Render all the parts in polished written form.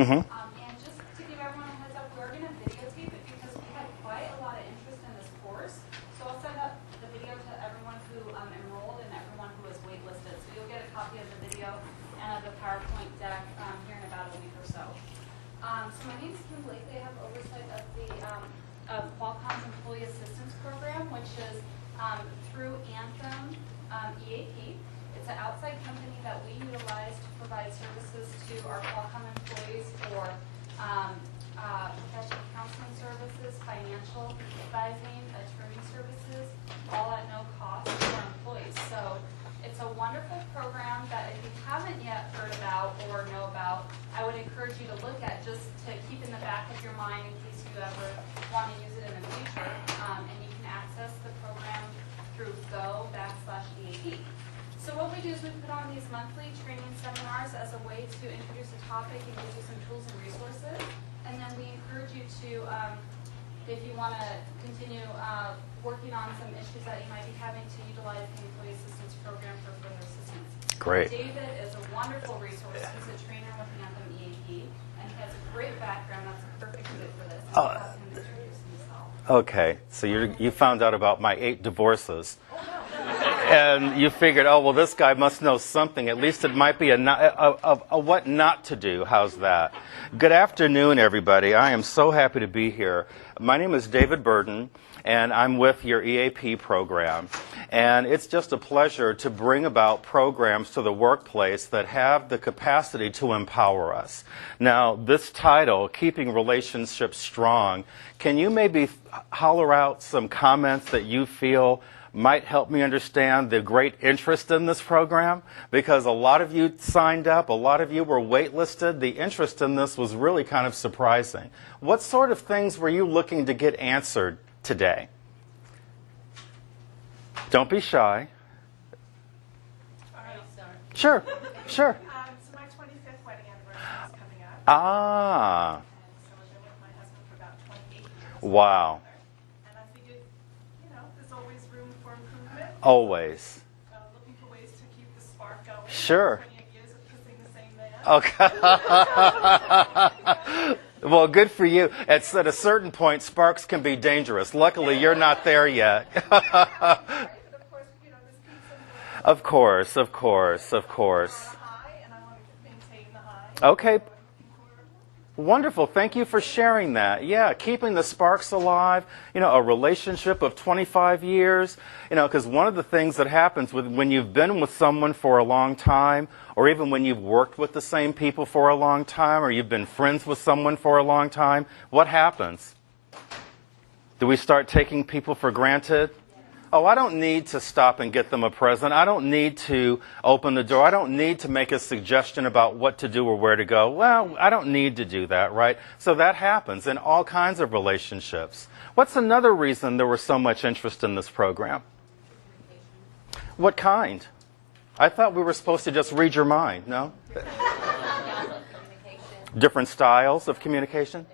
Mm-hmm. And just to give everyone a heads up, we're going to videotape it because we had quite a lot of interest in this course. So I'll send out the video to everyone who enrolled and everyone who was waitlisted. So you'll get a copy of the video and of the PowerPoint deck here in about a week or so. So my name is Kim Blakely. I have oversight of the of Qualcomm's Employee Assistance Program, which is through Anthem EAP. It's an outside company that we utilize to provide services to our Qualcomm employees for professional counseling services, financial advising, attorney services, all at no cost to our employees. So it's a wonderful program that if you haven't yet heard about or know about, I would encourage you to look at just to keep in the back of your mind in case you ever want to use it in the future. And you can access the program through go/EAP. So what we do is we put on these monthly training seminars as a way to introduce a topic and give you some tools and resources. And then we encourage you to, if you want to continue working on some issues that you might be having, to utilize the Employee Assistance Program for further assistance. Great. David is a wonderful resource. He's a trainer with Anthem EAP, and he has a great background. That's a perfect fit for this. I'll have him introduce himself. Okay, so you found out about my 8 divorces. And you figured, oh, well, this guy must know something. At least it might be a what not to do. How's that? Good afternoon, everybody. I am so happy to be here. My name is David Burden, and I'm with your EAP program. And it's just a pleasure to bring about programs to the workplace that have the capacity to empower us. Now, this title, Keeping Relationships Strong, can you maybe holler out some comments that you feel might help me understand the great interest in this program? Because a lot of you signed up, a lot of you were waitlisted. The interest in this was really kind of surprising. What sort of things were you looking to get answered today? Don't be shy. All right, sorry. Sure, sure. So my 25th wedding anniversary is coming up. Ah, And so I've been with my husband for about 28 years. wow. And I figured, there's always room for improvement. Always. Looking for ways to keep the spark going. Sure. 28 years of kissing the same man. Okay. Well, good for you. At a certain point, sparks can be dangerous. Luckily, you're not there yet. Right, but of course, there's peaks and lows. Of course, of course, of course. On a high, and I want to maintain the high. Okay. So I'm looking for Wonderful. Thank you for sharing that. Yeah, keeping the sparks alive, a relationship of 25 years, because one of the things that happens when you've been with someone for a long time, or even when you've worked with the same people for a long time, or you've been friends with someone for a long time, what happens? Do we start taking people for granted? Oh, I don't need to stop and get them a present. I don't need to open the door. I don't need to make a suggestion about what to do or where to go. Well, I don't need to do that, right? So that happens in all kinds of relationships. What's another reason there was so much interest in this program? What kind? I thought we were supposed to just read your mind, no? Different styles of communication?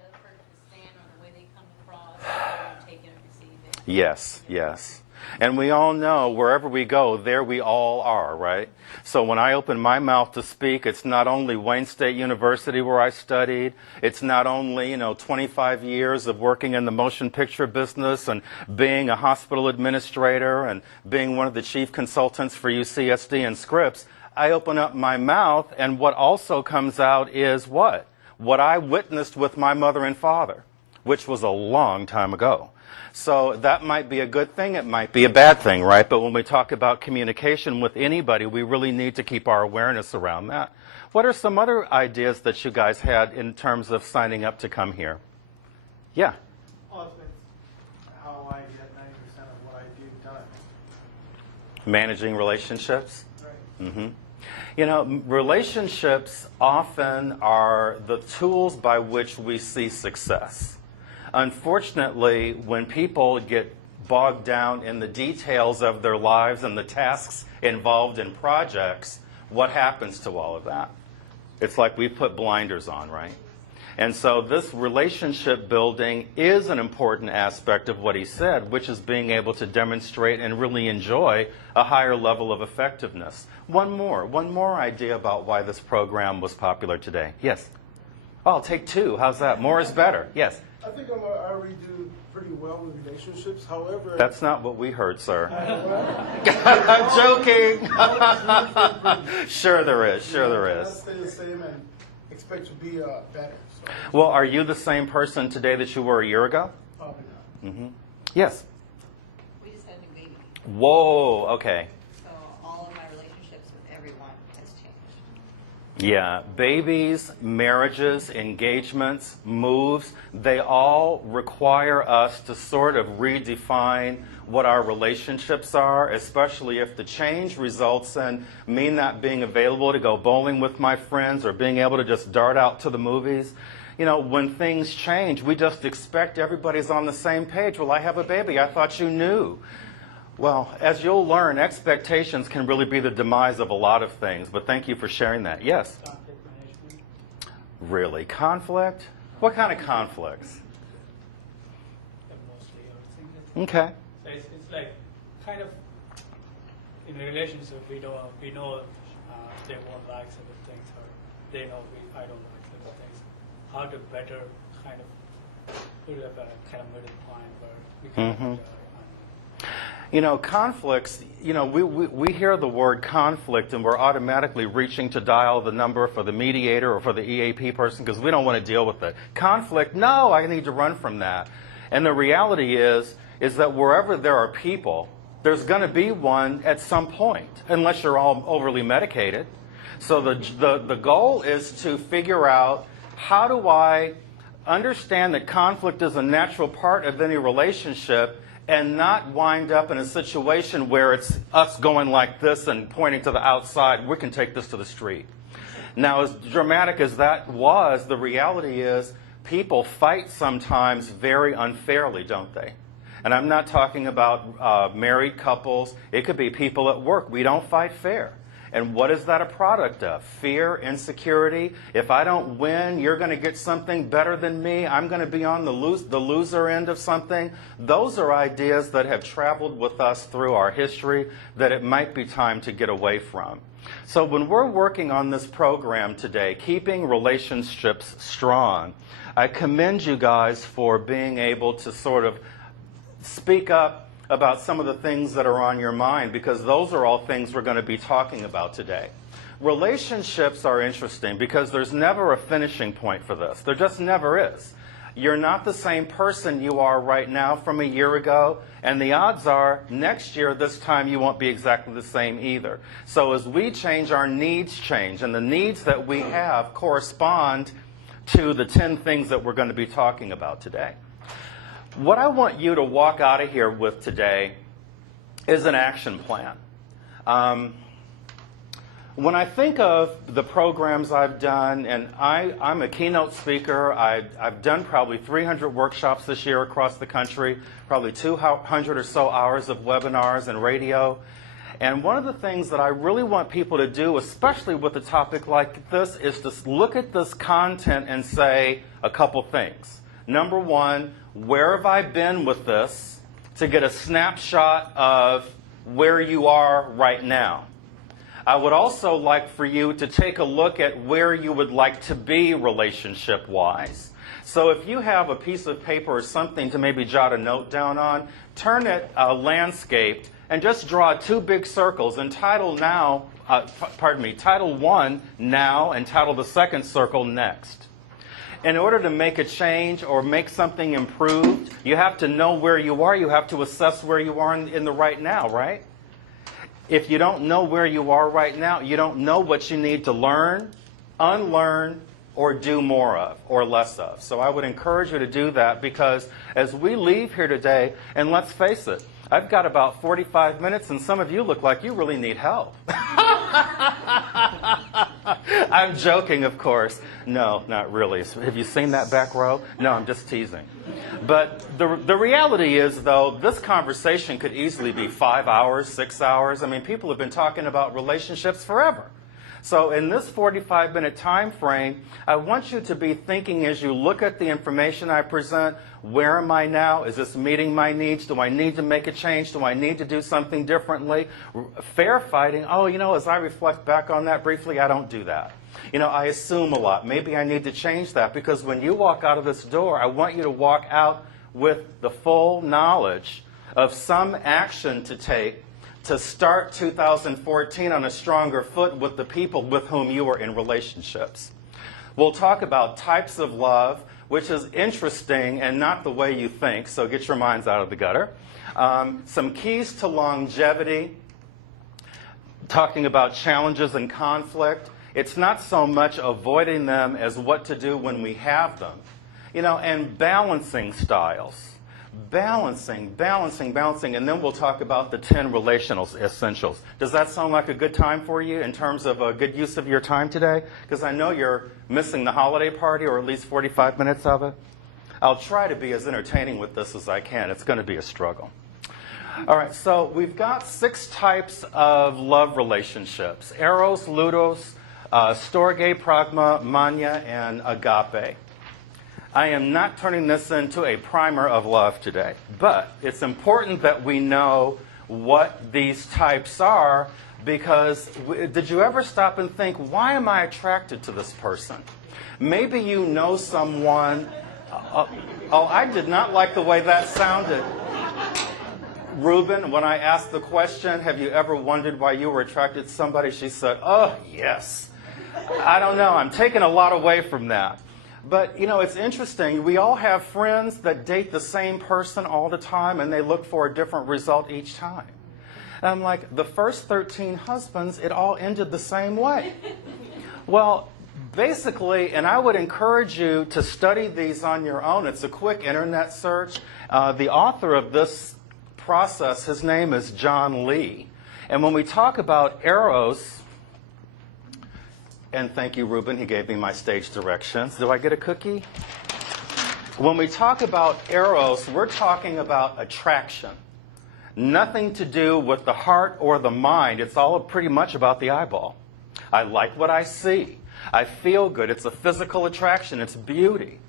Yes, yes. And we all know wherever we go, there we all are, right? So when I open my mouth to speak, it's not only Wayne State University where I studied, it's not only, 25 years of working in the motion picture business and being a hospital administrator and being one of the chief consultants for UCSD and Scripps. I open up my mouth, and what also comes out is what? What I witnessed with my mother and father, which was a long time ago. So that might be a good thing, it might be a bad thing, right? But when we talk about communication with anybody, we really need to keep our awareness around that. What are some other ideas that you guys had in terms of signing up to come here? Yeah? Well, it's how I get 90% of what I do done. Managing relationships? Right. Mm-hmm. Relationships often are the tools by which we see success. Unfortunately, when people get bogged down in the details of their lives and the tasks involved in projects, what happens to all of that? It's like we put blinders on, right? And so this relationship building is an important aspect of what he said, which is being able to demonstrate and really enjoy a higher level of effectiveness. One more idea about why this program was popular today. Yes? Oh, I'll take 2. How's that? More is better. Yes. I think I already do pretty well with relationships. However, That's not what we heard, sir. well, I'm joking. Sure there is. Sure there I is. stay the same and expect to be better. So Well, are you the same person today that you were a year ago? probably not. Yes. We just had a new baby, Whoa, okay. so all of my relationships with everyone has changed. Yeah, babies, marriages, engagements, moves, they all require us to sort of redefine what our relationships are, especially if the change results in me not being available to go bowling with my friends or being able to just dart out to the movies. You know, when things change, we just expect everybody's on the same page. Well, I have a baby. I thought you knew. Well, as you'll learn, expectations can really be the demise of a lot of things, but thank you for sharing that. Yes? Conflict management. Really? Conflict? What kind of conflicts? Mostly, I would think. Okay. So it's like kind of in a relationship, we know they won't like certain things, or they know I don't like certain things. How to better kind of put up a kind of middle point where we can. You know, conflicts, you know, we hear the word conflict and we're automatically reaching to dial the number for the mediator or for the EAP person because we don't want to deal with it. Conflict, no, I need to run from that. And the reality is that wherever there are people, there's going to be one at some point, unless you're all overly medicated. So the goal is to figure out, how do I understand that conflict is a natural part of any relationship and not wind up in a situation where it's us going like this and pointing to the outside, we can take this to the street. Now, as dramatic as that was, the reality is people fight sometimes very unfairly, don't they? And I'm not talking about married couples. It could be people at work. We don't fight fair. And what is that a product of? Fear, insecurity. If I don't win, you're going to get something better than me. I'm going to be on the loser end of something. Those are ideas that have traveled with us through our history that it might be time to get away from. So when we're working on this program today, Keeping Relationships Strong, I commend you guys for being able to sort of speak up about some of the things that are on your mind, because those are all things we're going to be talking about today. Relationships are interesting because there's never a finishing point for this. There just never is. You're not the same person you are right now from a year ago, and the odds are next year, this time, you won't be exactly the same either. So as we change, our needs change, and the needs that we have correspond to the 10 things that we're going to be talking about today. What I want you to walk out of here with today is an action plan. When I think of the programs I've done, and I'm a keynote speaker, I've done probably 300 workshops this year across the country, probably 200 or so hours of webinars and radio. And one of the things that I really want people to do, especially with a topic like this, is to look at this content and say a couple things. Number one, where have I been with this, to get a snapshot of where you are right now. I would also like for you to take a look at where you would like to be relationship-wise. So if you have a piece of paper or something to maybe jot a note down on, turn it landscaped and just draw 2 big circles and title one, now, and title the second circle, next. In order to make a change or make something improved, you have to know where you are. You have to assess where you are in the right now, right? If you don't know where you are right now, you don't know what you need to learn, unlearn, or do more of or less of. So I would encourage you to do that, because as we leave here today, and let's face it, I've got about 45 minutes, and some of you look like you really need help. I'm joking, of course. No, not really. Have you seen that back row? No, I'm just teasing. But the reality is, though, this conversation could easily be 5 hours, 6 hours. I mean, people have been talking about relationships forever. So in this 45-minute time frame, I want you to be thinking as you look at the information I present, where am I now? Is this meeting my needs? Do I need to make a change? Do I need to do something differently? Fair fighting, oh, as I reflect back on that briefly, I don't do that. I assume a lot. Maybe I need to change that, because when you walk out of this door, I want you to walk out with the full knowledge of some action to take to start 2014 on a stronger foot with the people with whom you are in relationships. We'll talk about types of love, which is interesting and not the way you think, so get your minds out of the gutter. Some keys to longevity, talking about challenges and conflict. It's not so much avoiding them as what to do when we have them. And balancing styles. Balancing, and then we'll talk about the 10 relational essentials. Does that sound like a good time for you in terms of a good use of your time today? Because I know you're missing the holiday party, or at least 45 minutes of it. I'll try to be as entertaining with this as I can. It's going to be a struggle. All right, so we've got 6 types of love relationships: eros, ludus, storge, pragma, mania, and agape. I am not turning this into a primer of love today, but it's important that we know what these types are, because did you ever stop and think, why am I attracted to this person? Maybe you know someone. I did not like the way that sounded. Ruben, when I asked the question, have you ever wondered why you were attracted to somebody, she said, oh, yes. I don't know. I'm taking a lot away from that. But, it's interesting. We all have friends that date the same person all the time, and they look for a different result each time. And I'm like, the first 13 husbands, it all ended the same way. Well, basically, and I would encourage you to study these on your own. It's a quick internet search. The author of this process, his name is John Lee. And when we talk about eros, and thank you, Ruben, he gave me my stage directions. Do I get a cookie? When we talk about eros, we're talking about attraction. Nothing to do with the heart or the mind. It's all pretty much about the eyeball. I like what I see. I feel good. It's a physical attraction. It's beauty.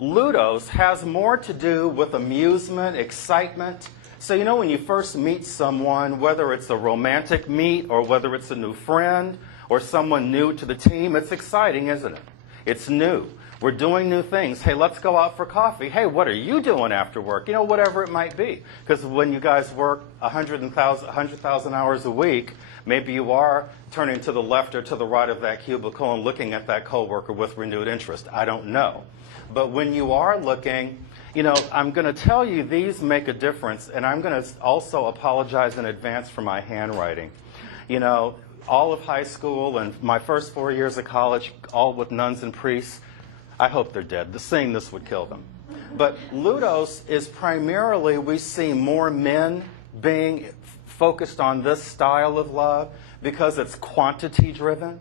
Ludus has more to do with amusement, excitement. So when you first meet someone, whether it's a romantic meet or whether it's a new friend or someone new to the team, it's exciting, isn't it? It's new. We're doing new things. Hey, let's go out for coffee. Hey, what are you doing after work? Whatever it might be. Because when you guys work 100,000 hours a week, maybe you are turning to the left or to the right of that cubicle and looking at that coworker with renewed interest. I don't know. But when you are looking, I'm going to tell you these make a difference, and I'm going to also apologize in advance for my handwriting. All of high school and my first 4 years of college, all with nuns and priests, I hope they're dead. Seeing this would kill them. But ludus is primarily, we see more men being focused on this style of love because it's quantity driven.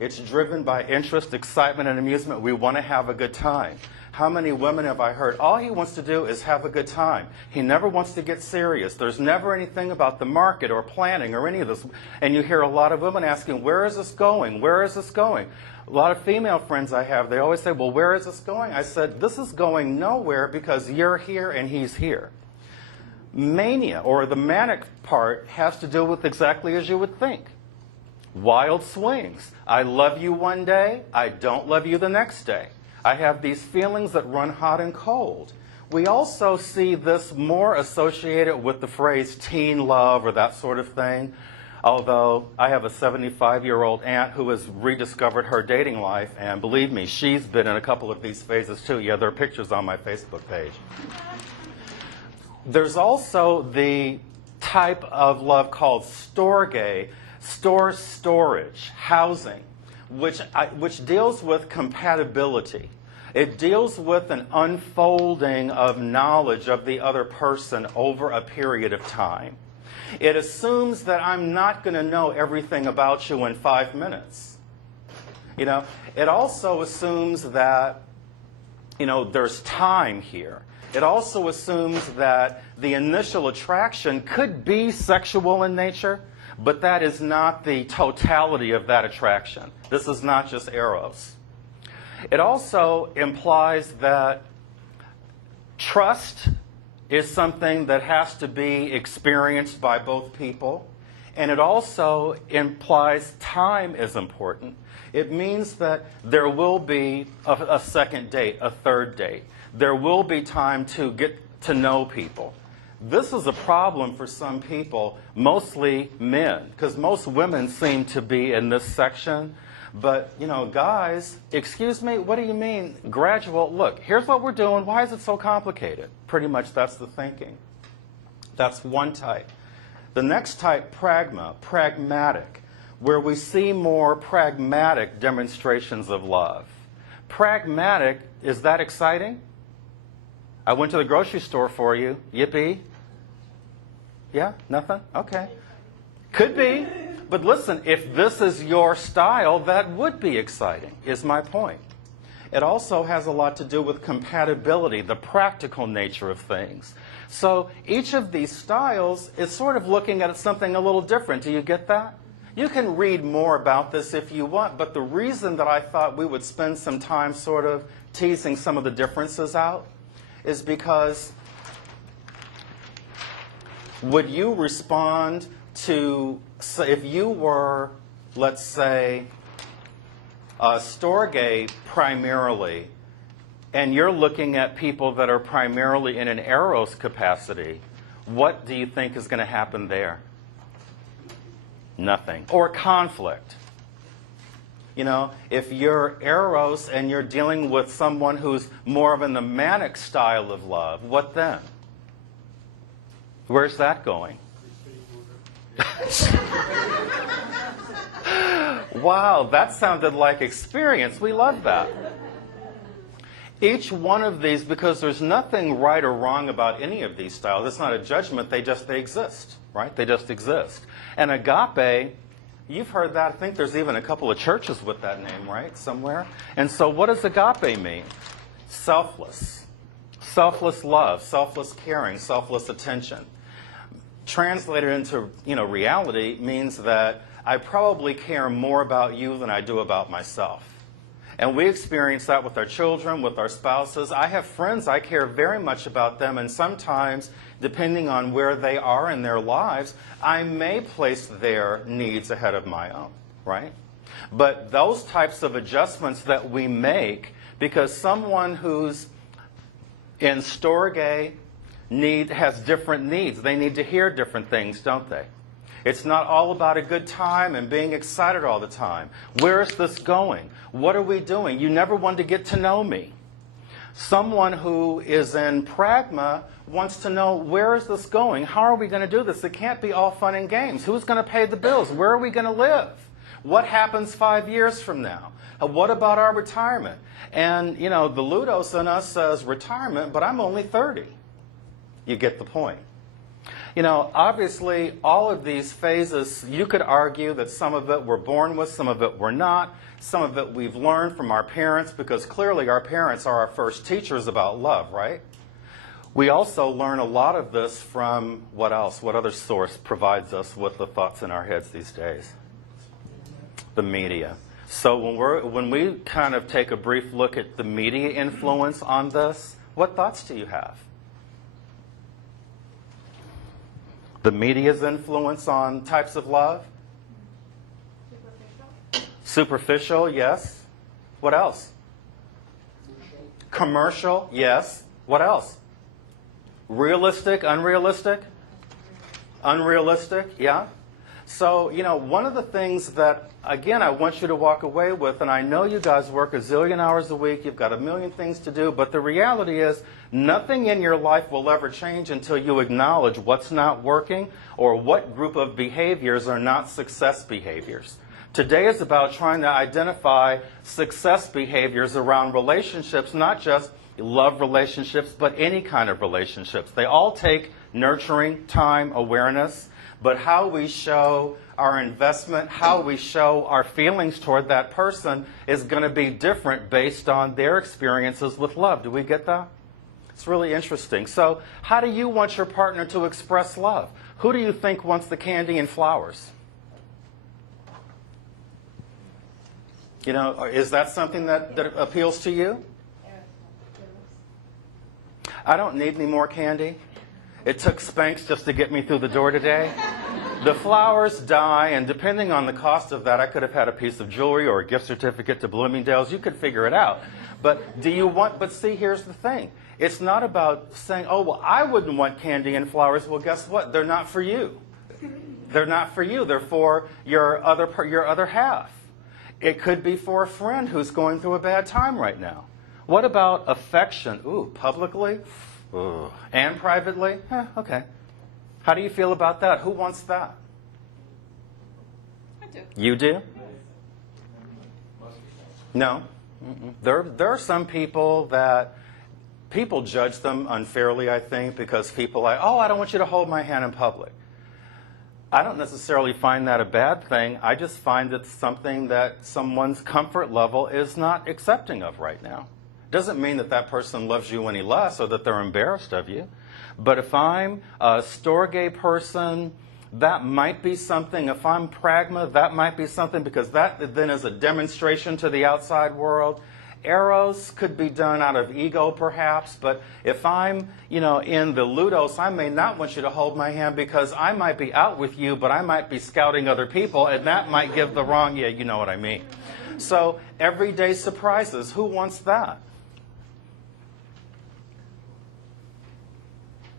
It's driven by interest, excitement, and amusement. We want to have a good time. How many women have I heard? All he wants to do is have a good time. He never wants to get serious. There's never anything about the market or planning or any of this. And you hear a lot of women asking, where is this going? Where is this going? A lot of female friends I have, they always say, well, where is this going? I said, this is going nowhere because you're here and he's here. Mania, or the manic part, has to do with exactly as you would think. Wild swings. I love you one day, I don't love you the next day. I have these feelings that run hot and cold. We also see this more associated with the phrase teen love or that sort of thing. Although I have a 75-year-old aunt who has rediscovered her dating life, and believe me, she's been in a couple of these phases too. Yeah, there are pictures on my Facebook page. There's also the type of love called storge, storage, housing, which deals with compatibility. It deals with an unfolding of knowledge of the other person over a period of time. It assumes that I'm not going to know everything about you in 5 minutes. It also assumes that, there's time here. It also assumes that the initial attraction could be sexual in nature, but that is not the totality of that attraction. This is not just eros. It also implies that trust is something that has to be experienced by both people. And it also implies time is important. It means that there will be a second date, a third date. There will be time to get to know people. This is a problem for some people, mostly men, because most women seem to be in this section. But, you know, guys, excuse me, what do you mean gradual? Look, here's what we're doing. Why is it so complicated? Pretty much that's the thinking. That's one type. The next type, pragmatic, where we see more pragmatic demonstrations of love. Pragmatic, is that exciting? I went to the grocery store for you. Yippee. Yeah? Nothing? Okay. Could be. But listen, if this is your style, that would be exciting, is my point. It also has a lot to do with compatibility, the practical nature of things. So each of these styles is sort of looking at something a little different. Do you get that? You can read more about this if you want, but the reason that I thought we would spend some time sort of teasing some of the differences out is because would you respond to, if you were, let's say, storge primarily, and you're looking at people that are primarily in an eros capacity, what do you think is going to happen there? Nothing. Or conflict. You know, if you're eros and you're dealing with someone who's more of in the manic style of love, what then? Where's that going? Wow, that sounded like experience. We love that. Each one of these, because there's nothing right or wrong about any of these styles. It's not a judgment. They exist, right? They just exist. And agape, you've heard that. I think there's even a couple of churches with that name, right? Somewhere. And so what does agape mean? Selfless. Selfless love, selfless caring, selfless attention. Translated into, reality means that I probably care more about you than I do about myself. And we experience that with our children, with our spouses. I have friends, I care very much about them, and sometimes, depending on where they are in their lives, I may place their needs ahead of my own, right? But those types of adjustments that we make, because someone who's in storge has different needs. They need to hear different things, don't they? It's not all about a good time and being excited all the time. Where is this going? What are we doing? You never want to get to know me. Someone who is in pragma wants to know, where is this going? How are we going to do this? It can't be all fun and games. Who's going to pay the bills? Where are we going to live? What happens 5 years from now? What about our retirement? And, the Ludos in us says retirement, but I'm only 30. You get the point. Obviously, all of these phases, you could argue that some of it we're born with, some of it we're not. Some of it we've learned from our parents, because clearly our parents are our first teachers about love, right? We also learn a lot of this from what else? What other source provides us with the thoughts in our heads these days? The media. So when we kind of take a brief look at the media influence on this, what thoughts do you have? The media's influence on types of love? Superficial, yes. What else? Commercial, yes. What else? Realistic, unrealistic? Unrealistic, yeah. So, one of the things that, again, I want you to walk away with, and I know you guys work a zillion hours a week, you've got a million things to do, but the reality is nothing in your life will ever change until you acknowledge what's not working or what group of behaviors are not success behaviors. Today is about trying to identify success behaviors around relationships, not just love relationships, but any kind of relationships. They all take nurturing, time, awareness, but how we show our investment, how we show our feelings toward that person is going to be different based on their experiences with love. Do we get that? It's really interesting. So how do you want your partner to express love? Who do you think wants the candy and flowers? You know, is that something that appeals to you? I don't need any more candy. It took Spanx just to get me through the door today. The flowers die, and depending on the cost of that, I could have had a piece of jewelry or a gift certificate to Bloomingdale's. You could figure it out. But do you want, but see, here's the thing. It's not about saying, oh, well, I wouldn't want candy and flowers. Well, guess what? They're not for you. They're not for you. They're for your other half. It could be for a friend who's going through a bad time right now. What about affection? Ooh, publicly? Ooh. And privately? Okay. How do you feel about that? Who wants that? I do. You do? No. There are some people that people judge them unfairly, I think, because people are like, oh, I don't want you to hold my hand in public. I don't necessarily find that a bad thing. I just find it's something that someone's comfort level is not accepting of right now. Doesn't mean that that person loves you any less or that they're embarrassed of you. But if I'm a storge person, that might be something. If I'm pragma, that might be something, because that then is a demonstration to the outside world. Eros could be done out of ego, perhaps, but if I'm, in the Ludos, I may not want you to hold my hand because I might be out with you, but I might be scouting other people, and that might give the wrong, you know what I mean. So, everyday surprises, who wants that?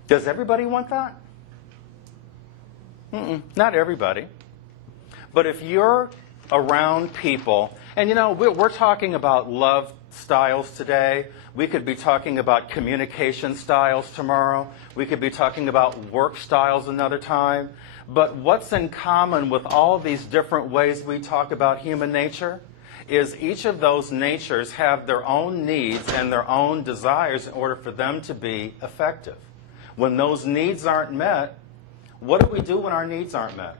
Does everybody want that? Not everybody. But if you're around people, and we're talking about love styles today. We could be talking about communication styles tomorrow. We could be talking about work styles another time. But what's in common with all these different ways we talk about human nature is each of those natures have their own needs and their own desires in order for them to be effective. When those needs aren't met, what do we do when our needs aren't met?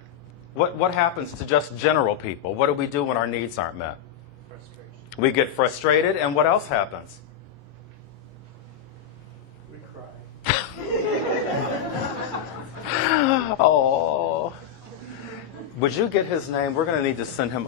What happens to just general people? What do we do when our needs aren't met? Frustration. We get frustrated, and what else happens? We cry. Oh. Would you get his name? We're going to need to send him.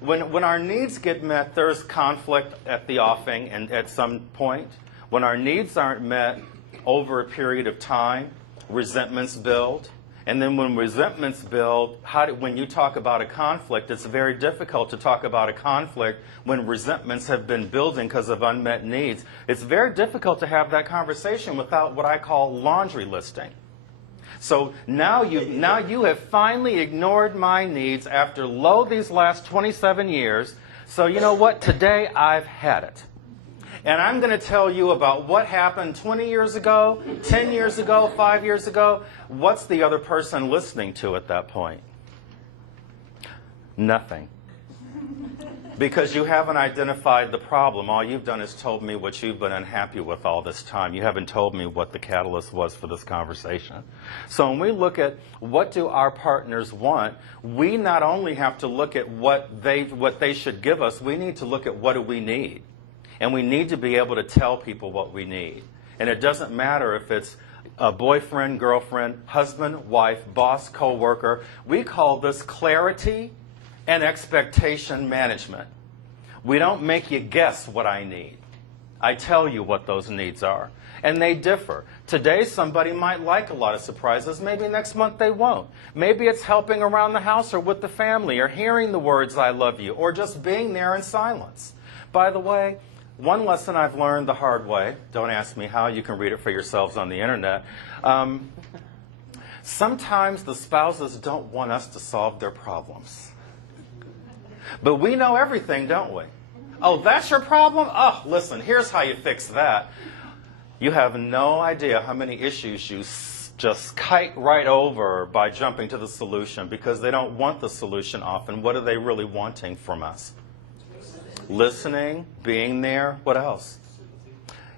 When our needs get met, there's conflict at the offing and at some point. When our needs aren't met over a period of time, resentments build. And then when resentments build, when you talk about a conflict, it's very difficult to talk about a conflict when resentments have been building because of unmet needs. It's very difficult to have that conversation without what I call laundry listing. So now you have finally ignored my needs after these last 27 years. So you know what? Today I've had it. And I'm going to tell you about what happened 20 years ago, 10 years ago, 5 years ago. What's the other person listening to at that point? Nothing. Because you haven't identified the problem. All you've done is told me what you've been unhappy with all this time. You haven't told me what the catalyst was for this conversation. So when we look at what do our partners want, we not only have to look at what they should give us, we need to look at what do we need. And we need to be able to tell people what we need. And it doesn't matter if it's a boyfriend, girlfriend, husband, wife, boss, coworker. We call this clarity and expectation management. We don't make you guess what I need. I tell you what those needs are. And they differ. Today somebody might like a lot of surprises. Maybe next month they won't. Maybe it's helping around the house or with the family or hearing the words I love you or just being there in silence. By the way, one lesson I've learned the hard way, don't ask me how, you can read it for yourselves on the internet. Sometimes the spouses don't want us to solve their problems. But we know everything, don't we? Oh, that's your problem? Oh, listen, here's how you fix that. You have no idea how many issues you just kite right over by jumping to the solution because they don't want the solution often. What are they really wanting from us? Listening, being there, what else?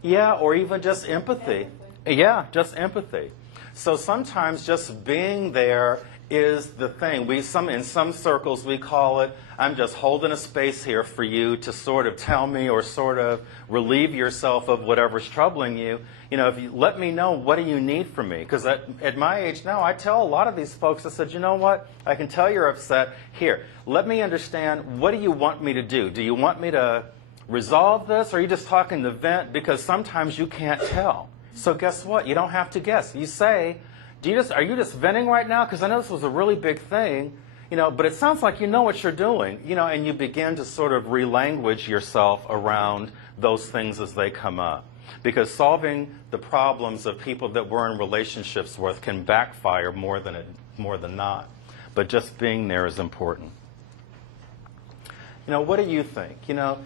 Yeah, or even just empathy. Yeah, just empathy. So sometimes just being there is the thing. In some circles we call it, I'm just holding a space here for you to sort of tell me or sort of relieve yourself of whatever's troubling you. You know, if you let me know, what do you need from me? Because at my age now, I tell a lot of these folks, I said, you know what? I can tell you're upset. Here, let me understand, what do you want me to do? Do you want me to resolve this, or are you just talking to vent? Because sometimes you can't tell. So guess what? You don't have to guess. You say, are you just venting right now? Because I know this was a really big thing, you know, but it sounds like you know what you're doing, you know, and you begin to sort of relanguage yourself around those things as they come up. Because solving the problems of people that we're in relationships with can backfire more than not. But just being there is important. You know, what do you think? You know,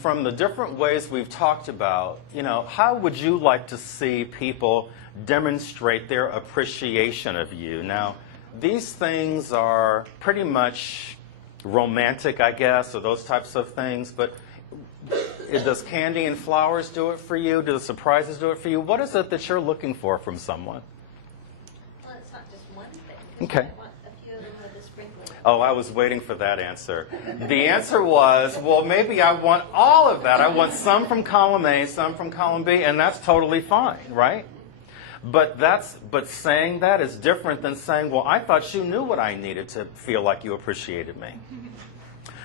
from the different ways we've talked about, you know, how would you like to see people demonstrate their appreciation of you? Now, these things are pretty much romantic, I guess, or those types of things, but does candy and flowers do it for you? Do the surprises do it for you? What is it that you're looking for from someone? Well, it's not just one thing. Okay. I want a few of them with a sprinkle. Oh, I was waiting for that answer. The answer was, well, maybe I want all of that. I want some from column A, some from column B, and that's totally fine, right? But saying that is different than saying, well, I thought you knew what I needed to feel like you appreciated me.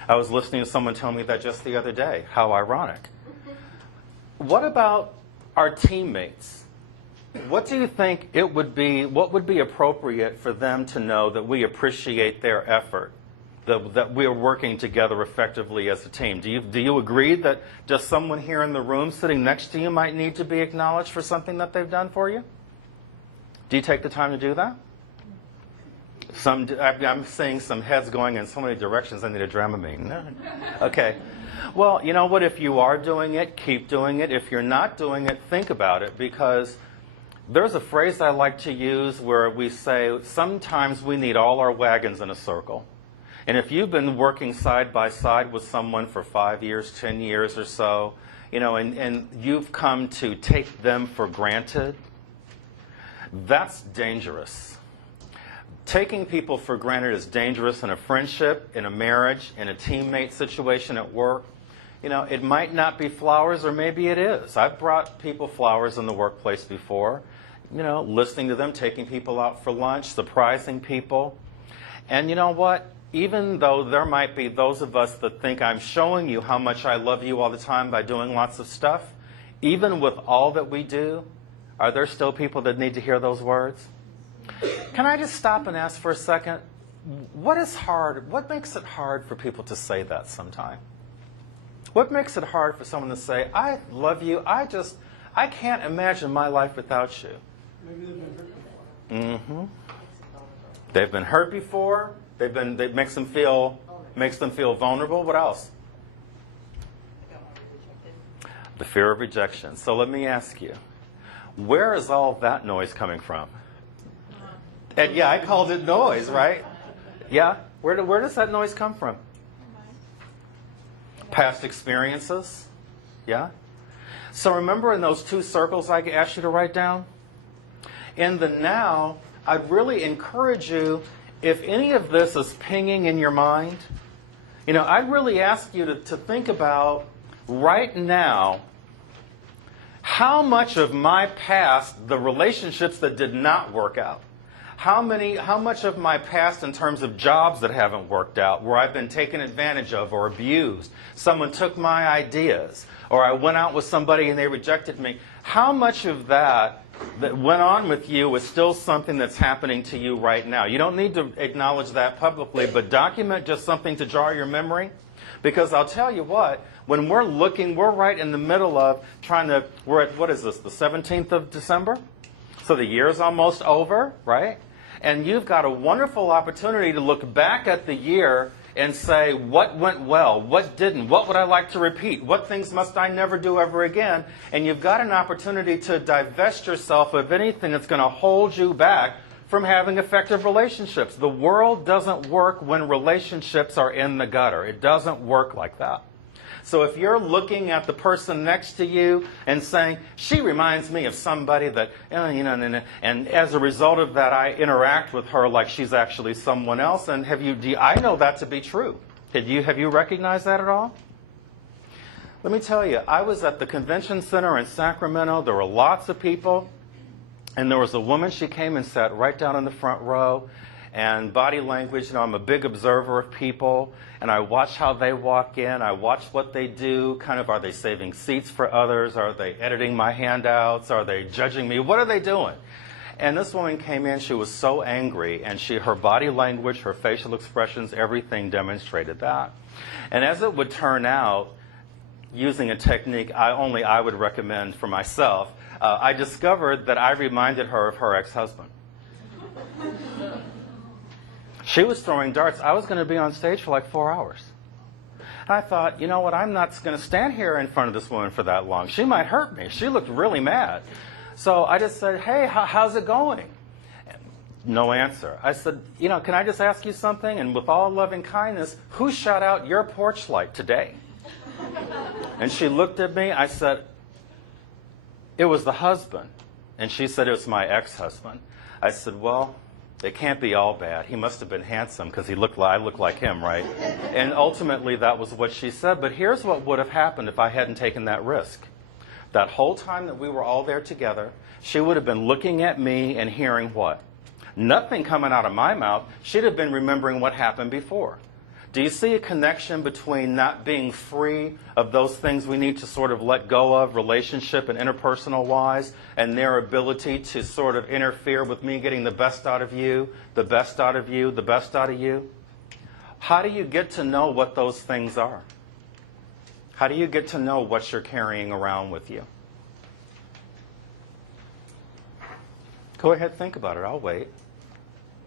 I was listening to someone tell me that just the other day. How ironic. What about our teammates? What do you think what would be appropriate for them to know that we appreciate their effort, that we are working together effectively as a team? Do you agree that just someone here in the room sitting next to you might need to be acknowledged for something that they've done for you? Do you take the time to do that? I'm seeing some heads going in so many directions. I need a Dramamine. No. Okay. Well, you know what? If you are doing it, keep doing it. If you're not doing it, think about it, because there's a phrase I like to use where we say sometimes we need all our wagons in a circle. And if you've been working side by side with someone for 5 years, 10 years or so, you know, and you've come to take them for granted, that's dangerous. Taking people for granted is dangerous in a friendship, in a marriage, in a teammate situation at work. You know, it might not be flowers, or maybe it is. I've brought people flowers in the workplace before. You know, listening to them, taking people out for lunch, surprising people. And you know what? Even though there might be those of us that think I'm showing you how much I love you all the time by doing lots of stuff, even with all that we do, are there still people that need to hear those words? Can I just stop and ask for a second? What is hard? What makes it hard for people to say that sometime? What makes it hard for someone to say, I love you, I can't imagine my life without you? Maybe they've been hurt before. Mm-hmm. They've been hurt before. It makes them feel vulnerable. What else? The fear of rejection. So let me ask you, where is all that noise coming from? And yeah, I called it noise, right? Yeah? Where does that noise come from? Past experiences? Yeah? So remember in those two circles I asked you to write down? In the now, I'd really encourage you, if any of this is pinging in your mind, you know, I'd really ask you to think about right now, how much of my past, the relationships that did not work out, how much of my past in terms of jobs that haven't worked out, where I've been taken advantage of or abused, someone took my ideas, or I went out with somebody and they rejected me, how much of that went on with you is still something that's happening to you right now? You don't need to acknowledge that publicly, but document just something to jar your memory. Because I'll tell you what, when we're right in the middle of we're at, what is this, the 17th of December? So the year's almost over, right? And you've got a wonderful opportunity to look back at the year and say, what went well, what didn't, what would I like to repeat, what things must I never do ever again? And you've got an opportunity to divest yourself of anything that's going to hold you back from having effective relationships. The world doesn't work when relationships are in the gutter. It doesn't work like that. So if you're looking at the person next to you and saying, she reminds me of somebody that, and as a result of that, I interact with her like she's actually someone else, and I know that to be true. Have you recognized that at all? Let me tell you, I was at the convention center in Sacramento. There were lots of people, and there was a woman. She came and sat right down in the front row. And body language, I'm a big observer of people, and I watch how they walk in. I watch what they do. Kind of, are they saving seats for others? Are they editing my handouts? Are they judging me? What are they doing? And this woman came in. She was so angry, and her body language, her facial expressions, everything demonstrated that. And as it would turn out, using a technique I would recommend for myself, I discovered that I reminded her of her ex-husband. She was throwing darts. I was going to be on stage for like 4 hours. And I thought, you know what, I'm not going to stand here in front of this woman for that long. She might hurt me. She looked really mad. So I just said, hey, how's it going? No answer. I said, can I just ask you something? And with all loving kindness, who shot out your porch light today? And she looked at me. I said, it was the husband. And she said, it was my ex-husband. I said, well, it can't be all bad. He must have been handsome because I look like him, right? And ultimately, that was what she said. But here's what would have happened if I hadn't taken that risk. That whole time that we were all there together, she would have been looking at me and hearing what? Nothing coming out of my mouth. She'd have been remembering what happened before. Do you see a connection between not being free of those things we need to sort of let go of, relationship and interpersonal wise, and their ability to sort of interfere with me getting the best out of you, the best out of you, the best out of you? How do you get to know what those things are? How do you get to know what you're carrying around with you? Go ahead, think about it. I'll wait.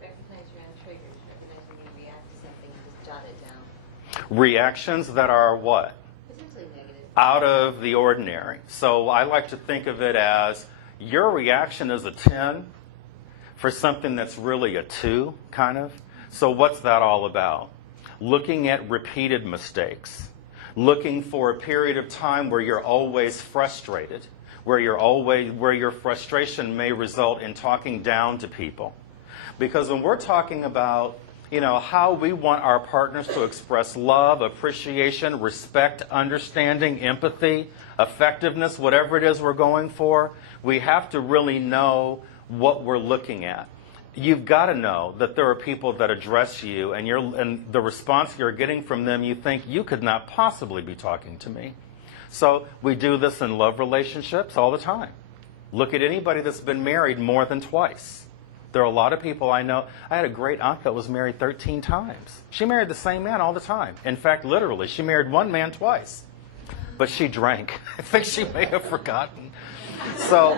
Recognize your own triggers. Recognize when you react to something and just jot it down. Reactions that are what? Potentially negative. Out of the ordinary. So I like to think of it as your reaction is a 10 for something that's really a 2, kind of. So what's that all about? Looking at repeated mistakes. Looking for a period of time where you're always frustrated, where your frustration may result in talking down to people. Because when we're talking about how we want our partners to express love, appreciation, respect, understanding, empathy, effectiveness, whatever it is we're going for, we have to really know what we're looking at. You've got to know that there are people that address you, and the response you're getting from them, you think, you could not possibly be talking to me. So we do this in love relationships all the time. Look at anybody that's been married more than twice. There are a lot of people I know. I had a great aunt that was married 13 times. She married the same man all the time. In fact, literally, she married one man twice. But she drank. I think she may have forgotten. So,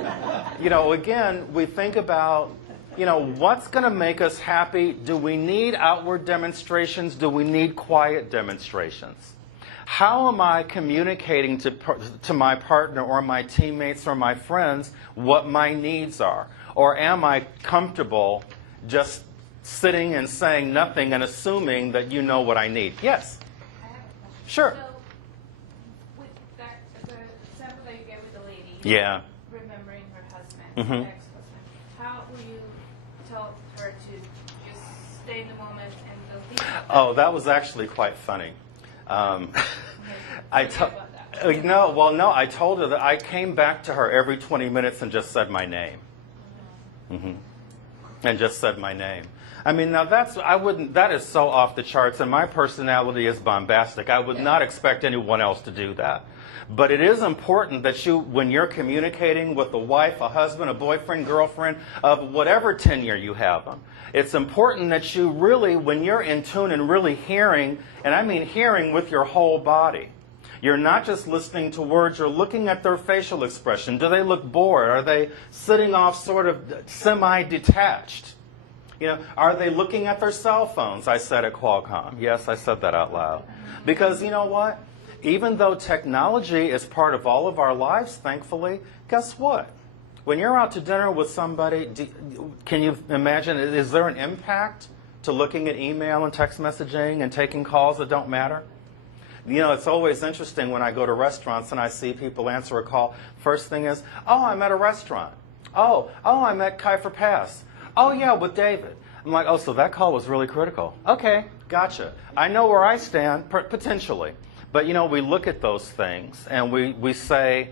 again, we think about, what's going to make us happy? Do we need outward demonstrations? Do we need quiet demonstrations? How am I communicating to my partner or my teammates or my friends what my needs are? Or am I comfortable just sitting and saying nothing and assuming that you know what I need? Yes? I have a question. Sure. So, with the example that you gave with the lady, Yeah. remembering her husband, Mhm. her ex-husband, how will you tell her to just stay in the moment and don't think about that? Oh, that was actually quite funny. I Sorry about that. I told her that I came back to her every 20 minutes and just said my name. And just said my name. I mean, now that is so off the charts, and my personality is bombastic. I would not expect anyone else to do that. But it is important that when you're communicating with a wife, a husband, a boyfriend, girlfriend, of whatever tenure you have them, it's important that you really, when you're in tune and really hearing, and I mean hearing with your whole body, you're not just listening to words, you're looking at their facial expression. Do they look bored? Are they sitting off sort of semi-detached? Are they looking at their cell phones? I said at Qualcomm. Yes, I said that out loud. Because you know what? Even though technology is part of all of our lives, thankfully, guess what? When you're out to dinner with somebody, can you imagine, is there an impact to looking at email and text messaging and taking calls that don't matter? You know, it's always interesting when I go to restaurants and I see people answer a call. First thing is, oh, I'm at a restaurant. Oh, I'm at Kiefer Pass. Oh, yeah, with David. I'm like, oh, so that call was really critical. Okay, gotcha. I know where I stand, potentially. But, you know, we look at those things and we say,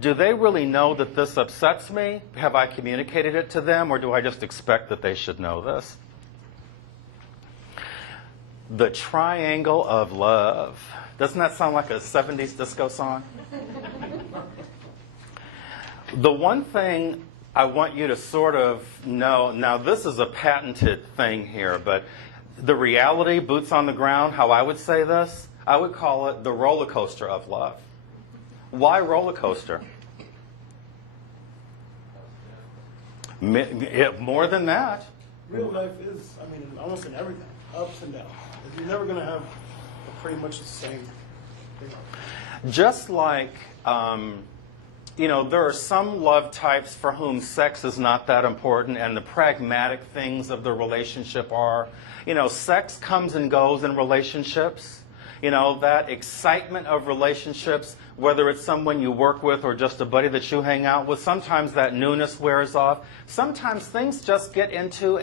do they really know that this upsets me? Have I communicated it to them, or do I just expect that they should know this? The triangle of love. Doesn't that sound like a 70s disco song? The one thing I want you to sort of know, now this is a patented thing here, but the reality, boots on the ground, how I would say this, I would call it the roller coaster of love. Why roller coaster? More than that. Real life is, I mean, almost in everything, ups and downs. You're never going to have pretty much the same thing. Just like, you know, there are some love types for whom sex is not that important and the pragmatic things of the relationship are. You know, sex comes and goes in relationships. You know, that excitement of relationships, whether it's someone you work with or just a buddy that you hang out with, sometimes that newness wears off. Sometimes things just get into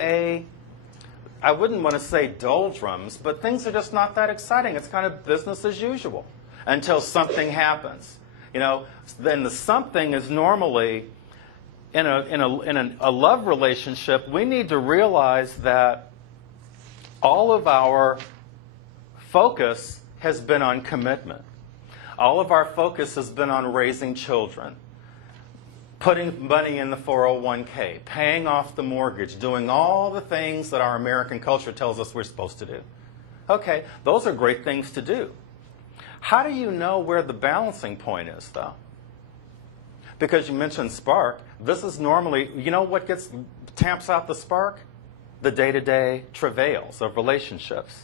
I wouldn't want to say doldrums, but things are just not that exciting. It's kind of business as usual until something happens. You know, then the something is normally, in a love relationship, we need to realize that all of our focus has been on commitment. All of our focus has been on raising children, putting money in the 401k, paying off the mortgage, doing all the things that our American culture tells us we're supposed to do. Okay, those are great things to do. How do you know where the balancing point is, though? Because you mentioned spark. This is normally, you know what tamps out the spark? The day-to-day travails of relationships.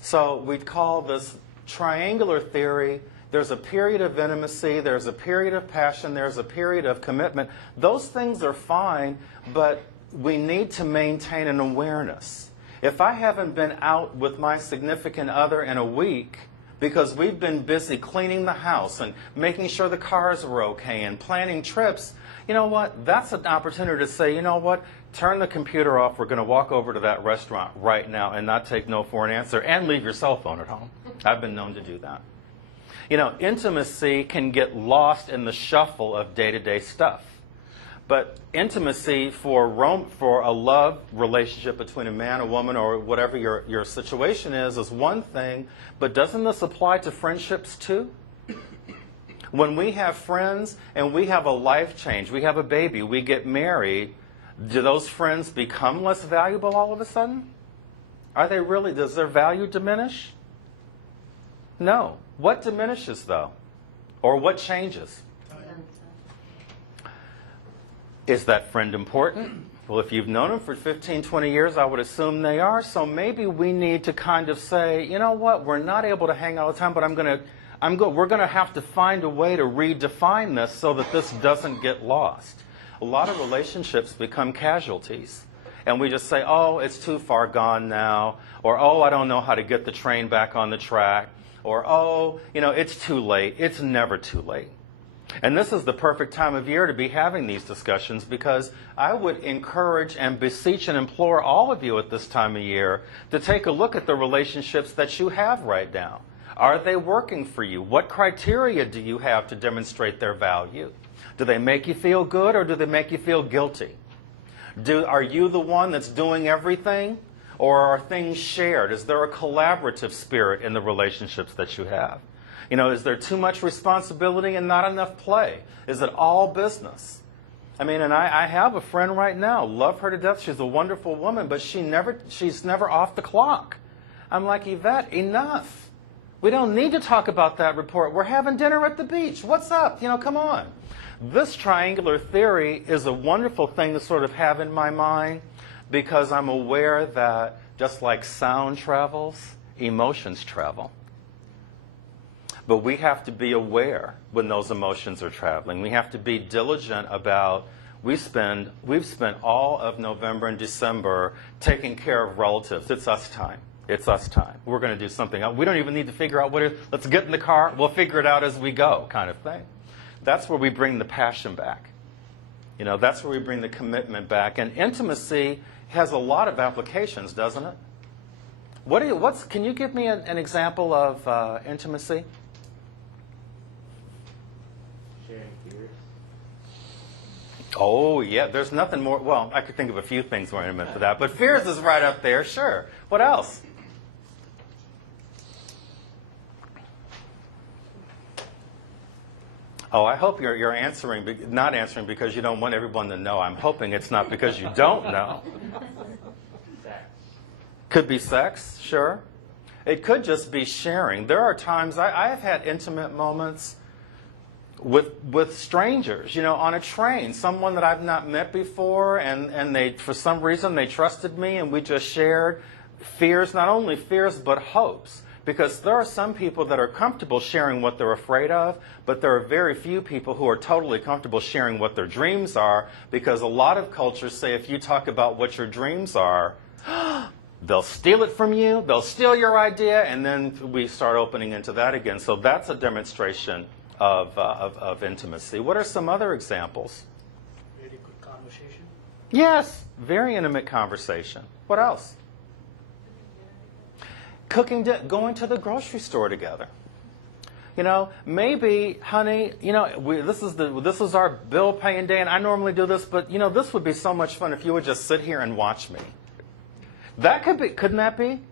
So we'd call this triangular theory. There's a period of intimacy, there's a period of passion, there's a period of commitment. Those things are fine, but we need to maintain an awareness. If I haven't been out with my significant other in a week because we've been busy cleaning the house and making sure the cars were okay and planning trips, you know what? That's an opportunity to say, you know what? Turn the computer off. We're going to walk over to that restaurant right now and not take no for an answer and leave your cell phone at home. I've been known to do that. You know, intimacy can get lost in the shuffle of day-to-day stuff. But intimacy for a love relationship between a man, a woman, or whatever your situation is one thing. But doesn't this apply to friendships too? When we have friends and we have a life change, we have a baby, we get married, do those friends become less valuable all of a sudden? Are they really? Does their value diminish? No. What diminishes, though? Or what changes? Is that friend important? Well, if you've known them for 15, 20 years, I would assume they are. So maybe we need to kind of say, you know what, we're not able to hang out all the time, but we're going to have to find a way to redefine this so that this doesn't get lost. A lot of relationships become casualties. And we just say, oh, it's too far gone now. Or, oh, I don't know how to get the train back on the track. Or, oh, you know, it's too late. It's never too late. And this is the perfect time of year to be having these discussions, because I would encourage and beseech and implore all of you at this time of year to take a look at the relationships that you have right now. Are they working for you? What criteria do you have to demonstrate their value? Do they make you feel good, or do they make you feel guilty? Are you the one that's doing everything, or are things shared? Is there a collaborative spirit in the relationships that you have? You know, is there too much responsibility and not enough play? Is it all business? I mean, and I have a friend right now, love her to death. She's a wonderful woman, but she's never off the clock. I'm like, Yvette, enough. We don't need to talk about that report. We're having dinner at the beach. What's up? You know, come on. This triangular theory is a wonderful thing to sort of have in my mind, because I'm aware that just like sound travels, emotions travel. But we have to be aware when those emotions are traveling. We have to be diligent about, we've spent all of November and December taking care of relatives. It's us time. It's us time. We're going to do something else. We don't even need to figure out what it is. Let's get in the car. We'll figure it out as we go, kind of thing. That's where we bring the passion back. You know, that's where we bring the commitment back. And intimacy has a lot of applications, doesn't it? Can you give me an example of intimacy? Sharing fears. Oh, yeah. There's nothing more. Well, I could think of a few things more intimate for that. But fears is right up there, sure. What else? Oh, I hope you're not answering because you don't want everyone to know. I'm hoping it's not because you don't know. Sex. Could be sex, sure. It could just be sharing. There are times I've had intimate moments with strangers, you know, on a train, someone that I've not met before, and they, for some reason, they trusted me, and we just shared fears, not only fears, but hopes. Because there are some people that are comfortable sharing what they're afraid of, but there are very few people who are totally comfortable sharing what their dreams are, because a lot of cultures say if you talk about what your dreams are, they'll steal it from you, they'll steal your idea, and then we start opening into that again. So that's a demonstration of intimacy. What are some other examples? Really good conversation. Yes, very intimate conversation. What else? Going to the grocery store together. You know, maybe, honey, you know, this is our bill paying day, and I normally do this, but you know, this would be so much fun if you would just sit here and watch me. That couldn't that be?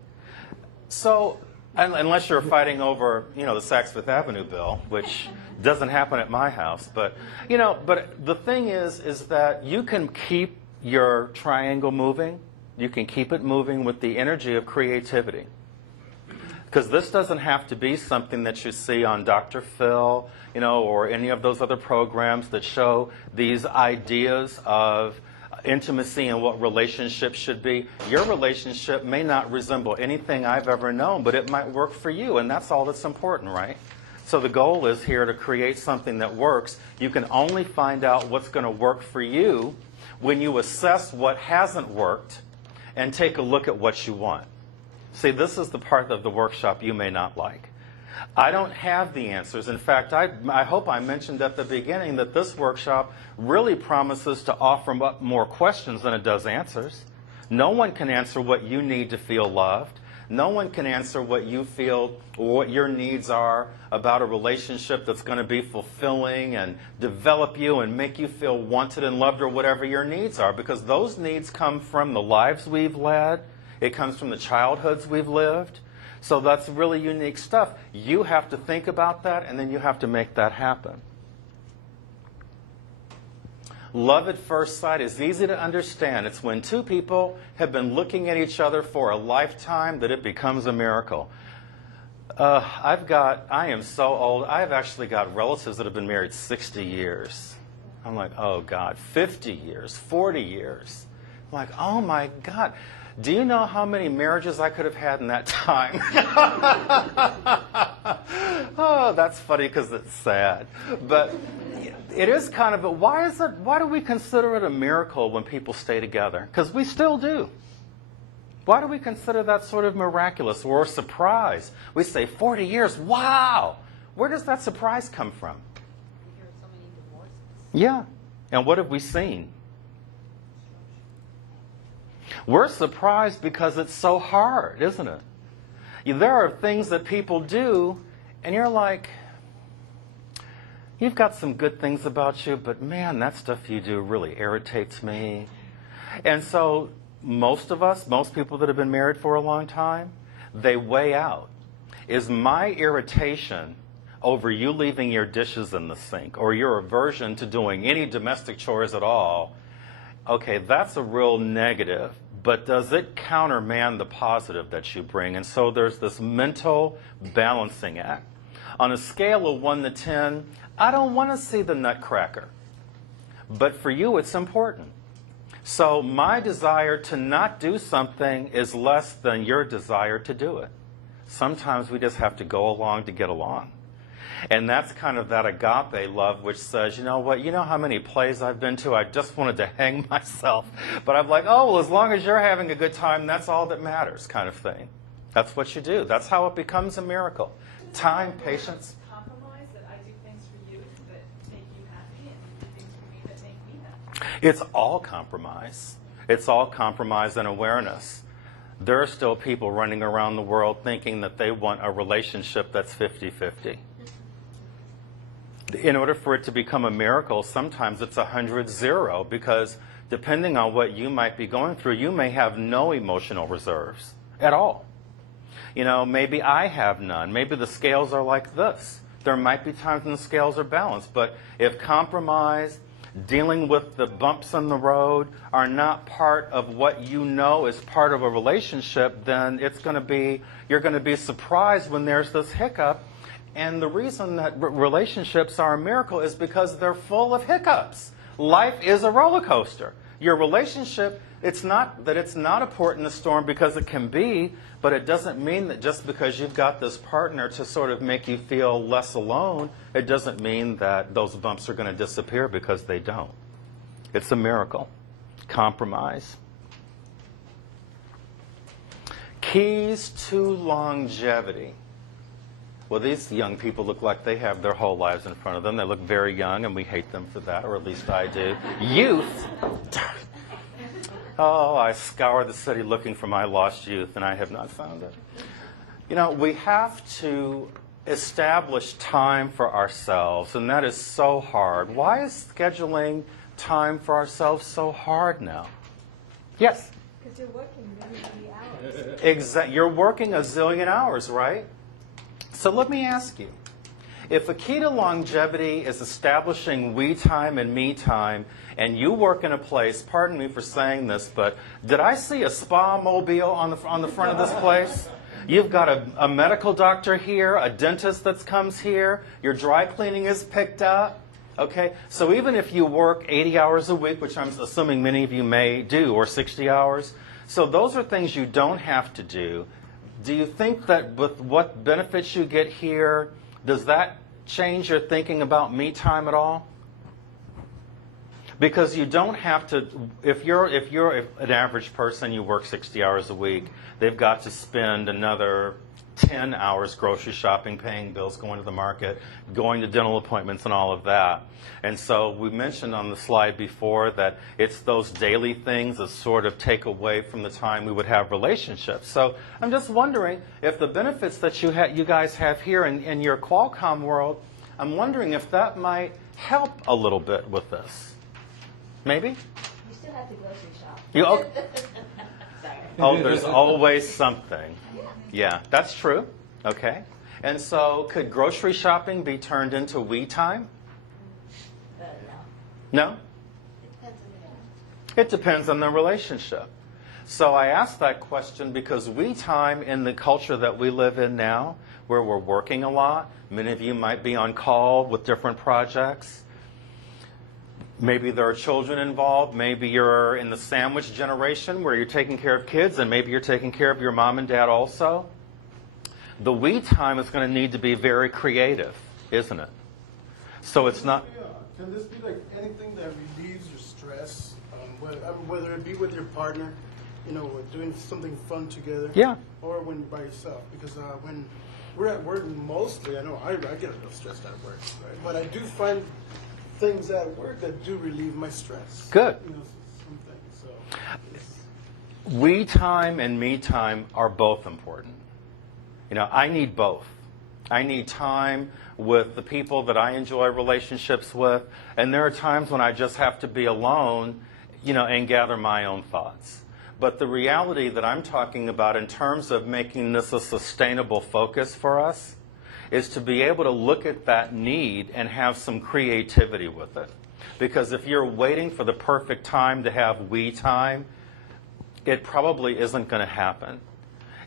So, unless you're fighting over, you know, the Saks Fifth Avenue bill, which doesn't happen at my house, but you know, but the thing is that you can keep your triangle moving. You can keep it moving with the energy of creativity. Because this doesn't have to be something that you see on Dr. Phil, you know, or any of those other programs that show these ideas of intimacy and what relationships should be. Your relationship may not resemble anything I've ever known, but it might work for you, and that's all that's important, right? So the goal is here to create something that works. You can only find out what's going to work for you when you assess what hasn't worked and take a look at what you want. See, this is the part of the workshop you may not like. I don't have the answers. In fact, I hope I mentioned at the beginning that this workshop really promises to offer up more questions than it does answers. No one can answer what you need to feel loved. No one can answer what you feel or what your needs are about a relationship that's going to be fulfilling and develop you and make you feel wanted and loved, or whatever your needs are, because those needs come from the lives we've led. It comes from the childhoods we've lived. So that's really unique stuff. You have to think about that, and then you have to make that happen. Love at first sight is easy to understand. It's when two people have been looking at each other for a lifetime that it becomes a miracle. I am so old. I've actually got relatives that have been married 60 years. I'm like, oh God, 50 years, 40 years. I'm like, oh my God. Do you know how many marriages I could have had in that time? Oh, that's funny because it's sad. But it is kind of why do we consider it a miracle when people stay together? Because we still do. Why do we consider that sort of miraculous or a surprise? We say 40 years, wow! Where does that surprise come from? We hear so many divorces. Yeah. And what have we seen? We're surprised because it's so hard, isn't it? There are things that people do, and you're like, you've got some good things about you, but man, that stuff you do really irritates me. And so most people that have been married for a long time, they weigh out. Is my irritation over you leaving your dishes in the sink, or your aversion to doing any domestic chores at all, okay, that's a real negative. But does it countermand the positive that you bring? And so there's this mental balancing act. On a scale of 1 to 10, I don't want to see the nutcracker. But for you, it's important. So my desire to not do something is less than your desire to do it. Sometimes we just have to go along to get along. And that's kind of that agape love, which says, you know what, you know how many plays I've been to? I just wanted to hang myself. But I'm like, oh, well, as long as you're having a good time, that's all that matters, kind of thing. That's what you do. That's how it becomes a miracle. Time, patience. Compromise that I do things for you that make you happy and you do things for me that make me happy. It's all compromise. It's all compromise and awareness. There are still people running around the world thinking that they want a relationship that's 50-50. In order for it to become a miracle, sometimes it's 100-0, because depending on what you might be going through, you may have no emotional reserves at all. You know, maybe I have none. Maybe the scales are like this. There might be times when the scales are balanced, but if compromise, dealing with the bumps in the road are not part of what you know is part of a relationship, then you're going to be surprised when there's this hiccup. And the reason that relationships are a miracle is because they're full of hiccups. Life is a roller coaster. Your relationship, it's not a port in the storm, because it can be, but it doesn't mean that just because you've got this partner to sort of make you feel less alone, it doesn't mean that those bumps are going to disappear, because they don't. It's a miracle. Compromise. Keys to longevity. Well, these young people look like they have their whole lives in front of them. They look very young, and we hate them for that, or at least I do. Youth. Oh, I scour the city looking for my lost youth, and I have not found it. You know, we have to establish time for ourselves, and that is so hard. Why is scheduling time for ourselves so hard now? Yes? Because you're working many hours. You're working a zillion hours, right? So let me ask you, if a key to longevity is establishing we time and me time, and you work in a place, pardon me for saying this, but did I see a spa mobile on the front of this place? You've got a medical doctor here, a dentist that comes here, your dry cleaning is picked up. Okay, so even if you work 80 hours a week, which I'm assuming many of you may do, or 60 hours, so those are things you don't have to do. Do you think that with what benefits you get here, does that change your thinking about me time at all? Because you don't have to, if you're an average person, you work 60 hours a week, they've got to spend another 10 hours grocery shopping, paying bills, going to the market, going to dental appointments, and all of that. And so we mentioned on the slide before that it's those daily things that sort of take away from the time we would have relationships. So I'm just wondering if the benefits that you guys have here in your Qualcomm world, I'm wondering if that might help a little bit with this. Maybe? You still have to grocery shop. Sorry. Oh, there's always something. Yeah, that's true. Okay. And so could grocery shopping be turned into we time? No. No? It depends on the It depends on the relationship. So I asked that question because we time in the culture that we live in now, where we're working a lot, many of you might be on call with different projects. Maybe there are children involved. Maybe you're in the sandwich generation where you're taking care of kids, and maybe you're taking care of your mom and dad also. The we time is going to need to be very creative, isn't it? So it's not... Can this be like anything that relieves your stress, whether it be with your partner, you know, doing something fun together, Yeah. or when you're by yourself? Because when we're at work, mostly, I know I get a little stressed at work, right? But I do find things at work that do relieve my stress. Good. You know, some things. So it's, We time and me time are both important. You know, I need both. I need time with the people that I enjoy relationships with, and there are times when I just have to be alone, you know, and gather my own thoughts. But the reality that I'm talking about in terms of making this a sustainable focus for us is to be able to look at that need and have some creativity with it. Because if you're waiting for the perfect time to have we time, it probably isn't going to happen.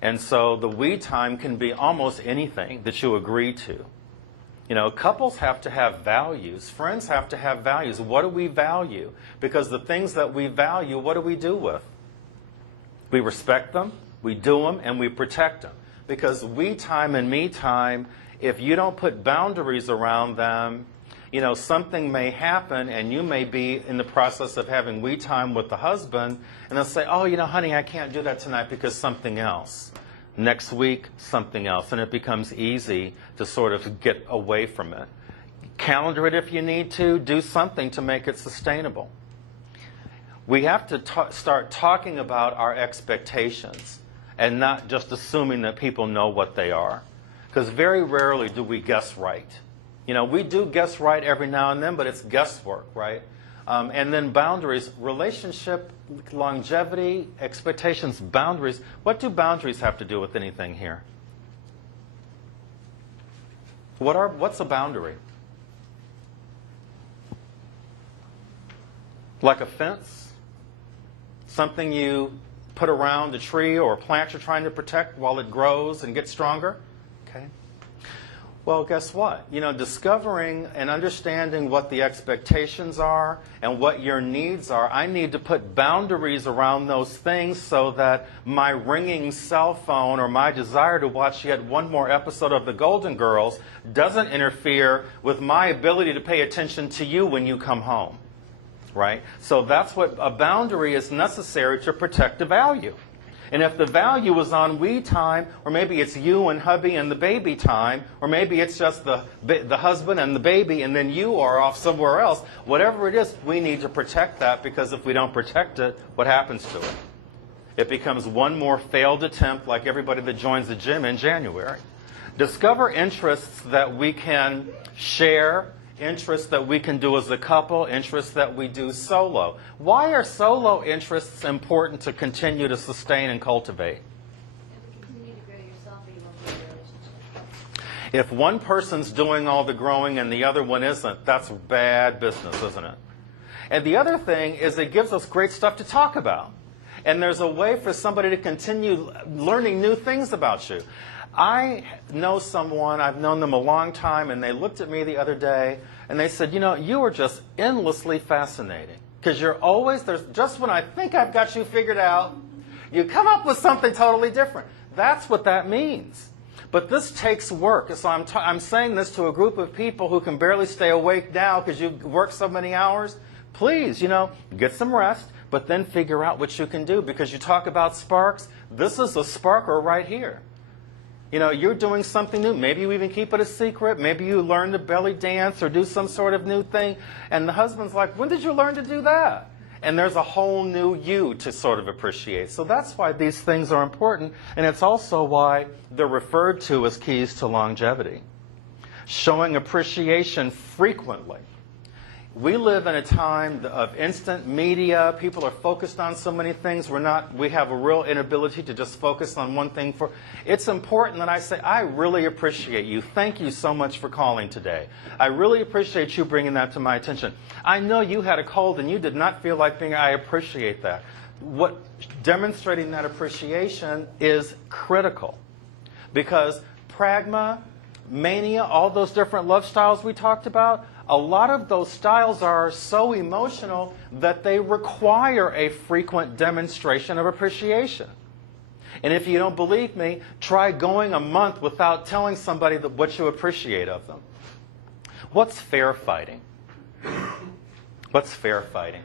And so the we time can be almost anything that you agree to. You know, couples have to have values. Friends have to have values. What do we value? Because the things that we value, what do we do with? We respect them, we do them, and we protect them. Because we time and me time, if you don't put boundaries around them, you know, something may happen, and you may be in the process of having we time with the husband, and they'll say, oh, you know, honey, I can't do that tonight because something else. Next week, something else. And it becomes easy to sort of get away from it. Calendar it if you need to. Do something to make it sustainable. We have to start talking about our expectations and not just assuming that people know what they are. Because very rarely do we guess right. You know, we do guess right every now and then, but it's guesswork, right? And then boundaries, relationship, longevity, expectations, boundaries. What do boundaries have to do with anything here? What's a boundary? Like a fence? Something you put around a tree or a plant you're trying to protect while it grows and gets stronger? Okay. Well, guess what? You know, discovering and understanding what the expectations are and what your needs are, I need to put boundaries around those things so that my ringing cell phone or my desire to watch yet one more episode of The Golden Girls doesn't interfere with my ability to pay attention to you when you come home. Right? So that's what a boundary is necessary to protect the value. And if the value is on we time, or maybe it's you and hubby and the baby time, or maybe it's just the husband and the baby and then you are off somewhere else, whatever it is, we need to protect that, because if we don't protect it, what happens to it? It becomes one more failed attempt like everybody that joins the gym in January. Discover interests that we can share, interests that we can do as a couple, interests that we do solo. Why are solo interests important to continue to sustain and cultivate? And to continue to grow yourself even with your relationship. If one person's doing all the growing and the other one isn't, that's bad business, isn't it? And the other thing is it gives us great stuff to talk about. And there's a way for somebody to continue learning new things about you. I know someone, I've known them a long time, and they looked at me the other day and they said, you know, you are just endlessly fascinating. Because you're always, just when I think I've got you figured out, you come up with something totally different. That's what that means. But this takes work. So I'm saying this to a group of people who can barely stay awake now because you've worked so many hours. Please, you know, get some rest, but then figure out what you can do. Because you talk about sparks, this is a sparker right here. You know, you're doing something new. Maybe you even keep it a secret. Maybe you learn to belly dance or do some sort of new thing. And the husband's like, when did you learn to do that? And there's a whole new you to sort of appreciate. So that's why these things are important. And it's also why they're referred to as keys to longevity. Showing appreciation frequently. We live in a time of instant media. People are focused on so many things. We have a real inability to just focus on one thing. It's important that I say, I really appreciate you. Thank you so much for calling today. I really appreciate you bringing that to my attention. I know you had a cold and you did not feel like being, I appreciate that. Demonstrating that appreciation is critical. Because pragma, mania, all those different love styles we talked about, a lot of those styles are so emotional that they require a frequent demonstration of appreciation. And if you don't believe me, try going a month without telling somebody what you appreciate of them. What's fair fighting? What's fair fighting?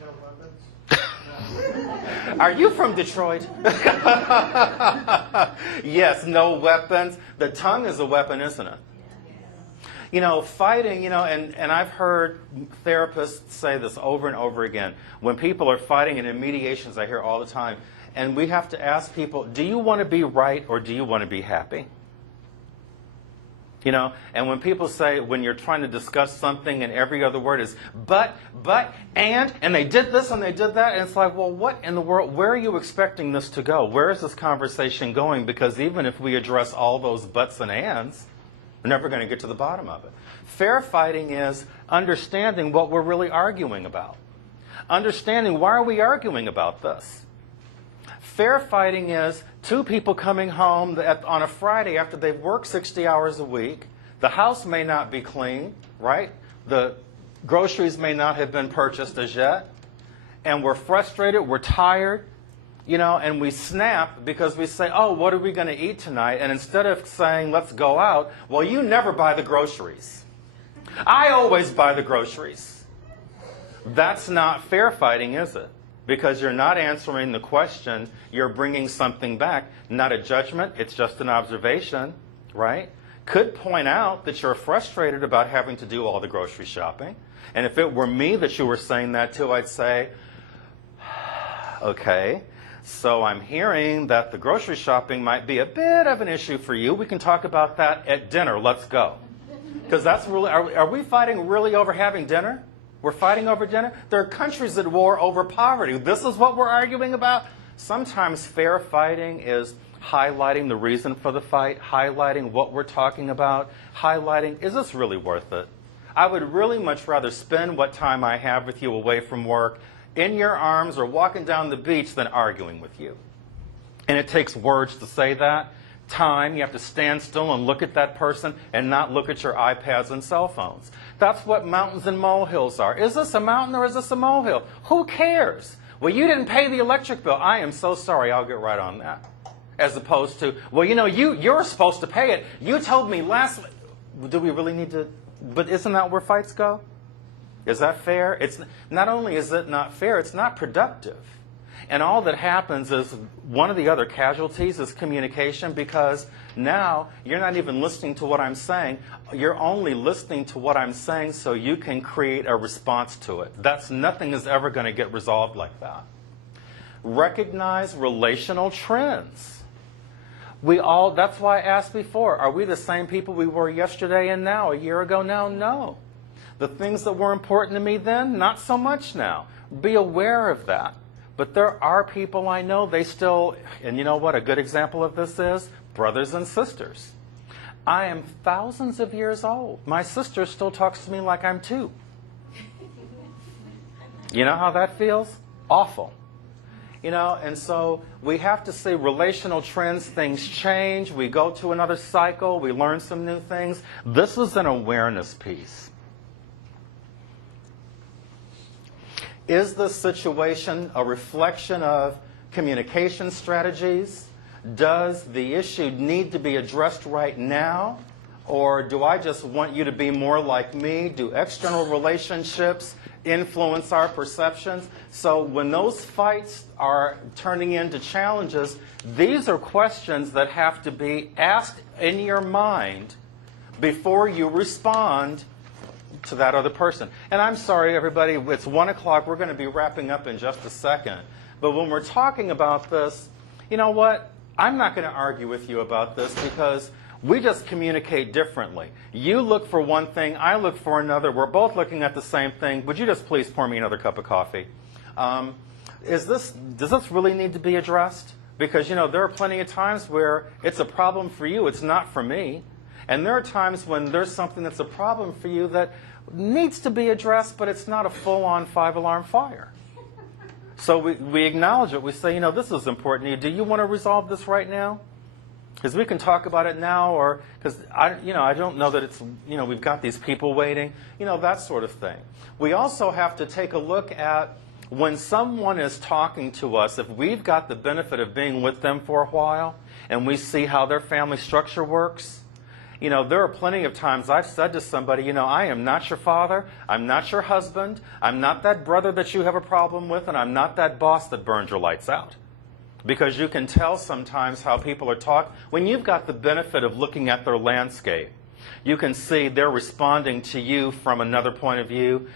You have weapons? Are you from Detroit? Yes, no weapons. The tongue is a weapon, isn't it? You know, fighting, you know, and I've heard therapists say this over and over again. When people are fighting, and in mediations I hear all the time, and we have to ask people, do you want to be right or do you want to be happy? You know, and when people say, when you're trying to discuss something and every other word is but, and they did this and they did that, and it's like, well, what in the world, where are you expecting this to go? Where is this conversation going? Because even if we address all those buts and ands, we're never going to get to the bottom of it. Fair fighting is understanding what we're really arguing about. Understanding, why are we arguing about this? Fair fighting is two people coming home on a Friday after they've worked 60 hours a week. The house may not be clean, right? The groceries may not have been purchased as yet. And we're frustrated, we're tired. You know, and we snap because we say, oh, what are we going to eat tonight? And instead of saying, let's go out, well, you never buy the groceries. I always buy the groceries. That's not fair fighting, is it? because you're not answering the question. You're bringing something back, not a judgment. It's just an observation, right? Could point out that you're frustrated about having to do all the grocery shopping. And if it were me that you were saying that to, I'd say, okay, so I'm hearing that the grocery shopping might be a bit of an issue for you. We can talk about that at dinner. Let's go. Because that's really, are we fighting really over having dinner? We're fighting over dinner? There are countries at war over poverty. This is what we're arguing about? Sometimes fair fighting is highlighting the reason for the fight, highlighting what we're talking about, highlighting, is this really worth it? I would really much rather spend what time I have with you away from work in your arms or walking down the beach than arguing with you. And it takes words to say that. Time, you have to stand still and look at that person and not look at your iPads and cell phones. That's what mountains and molehills are. Is this a mountain or is this a molehill? Who cares? Well, you didn't pay the electric bill. I am so sorry. I'll get right on that. As opposed to, well, you know, you're supposed to pay it. You told me last... Do we really need to... But isn't that where fights go? Is that fair? It's not only is it not fair, it's not productive. And all that happens is one of the other casualties is communication, because now you're not even listening to what I'm saying. You're only listening to what I'm saying so you can create a response to it. Nothing is ever going to get resolved like that. Recognize relational trends. That's why I asked before, are we the same people we were yesterday and now, a year ago now? No. The things that were important to me then, not so much now. Be aware of that. But there are people I know, they still, and you know what a good example of this is? Brothers and sisters. I am thousands of years old. My sister still talks to me like I'm 2. You know how that feels? Awful. You know, and so we have to see relational trends. Things change. We go to another cycle. We learn some new things. This is an awareness piece. Is the situation a reflection of communication strategies? Does the issue need to be addressed right now? Or do I just want you to be more like me? Do external relationships influence our perceptions? So when those fights are turning into challenges, these are questions that have to be asked in your mind before you respond to that other person. And I'm sorry, everybody, it's 1 o'clock. We're going to be wrapping up in just a second. But when we're talking about this, you know what? I'm not going to argue with you about this because we just communicate differently. You look for one thing, I look for another. We're both looking at the same thing. Would you just please pour me another cup of coffee? Does this really need to be addressed? Because, you know, there are plenty of times where it's a problem for you, it's not for me. And there are times when there's something that's a problem for you that needs to be addressed, but it's not a full-on 5-alarm fire. So we acknowledge it. We say, you know, this is important to you. Do you want to resolve this right now? Because we can talk about it now, or because I don't know that it's, you know, we've got these people waiting, you know, that sort of thing. We also have to take a look at when someone is talking to us, if we've got the benefit of being with them for a while and we see how their family structure works. You know, there are plenty of times I've said to somebody, you know, I am not your father, I'm not your husband, I'm not that brother that you have a problem with, and I'm not that boss that burned your lights out. Because you can tell sometimes how people are talking. When you've got the benefit of looking at their landscape, you can see they're responding to you from another point of view.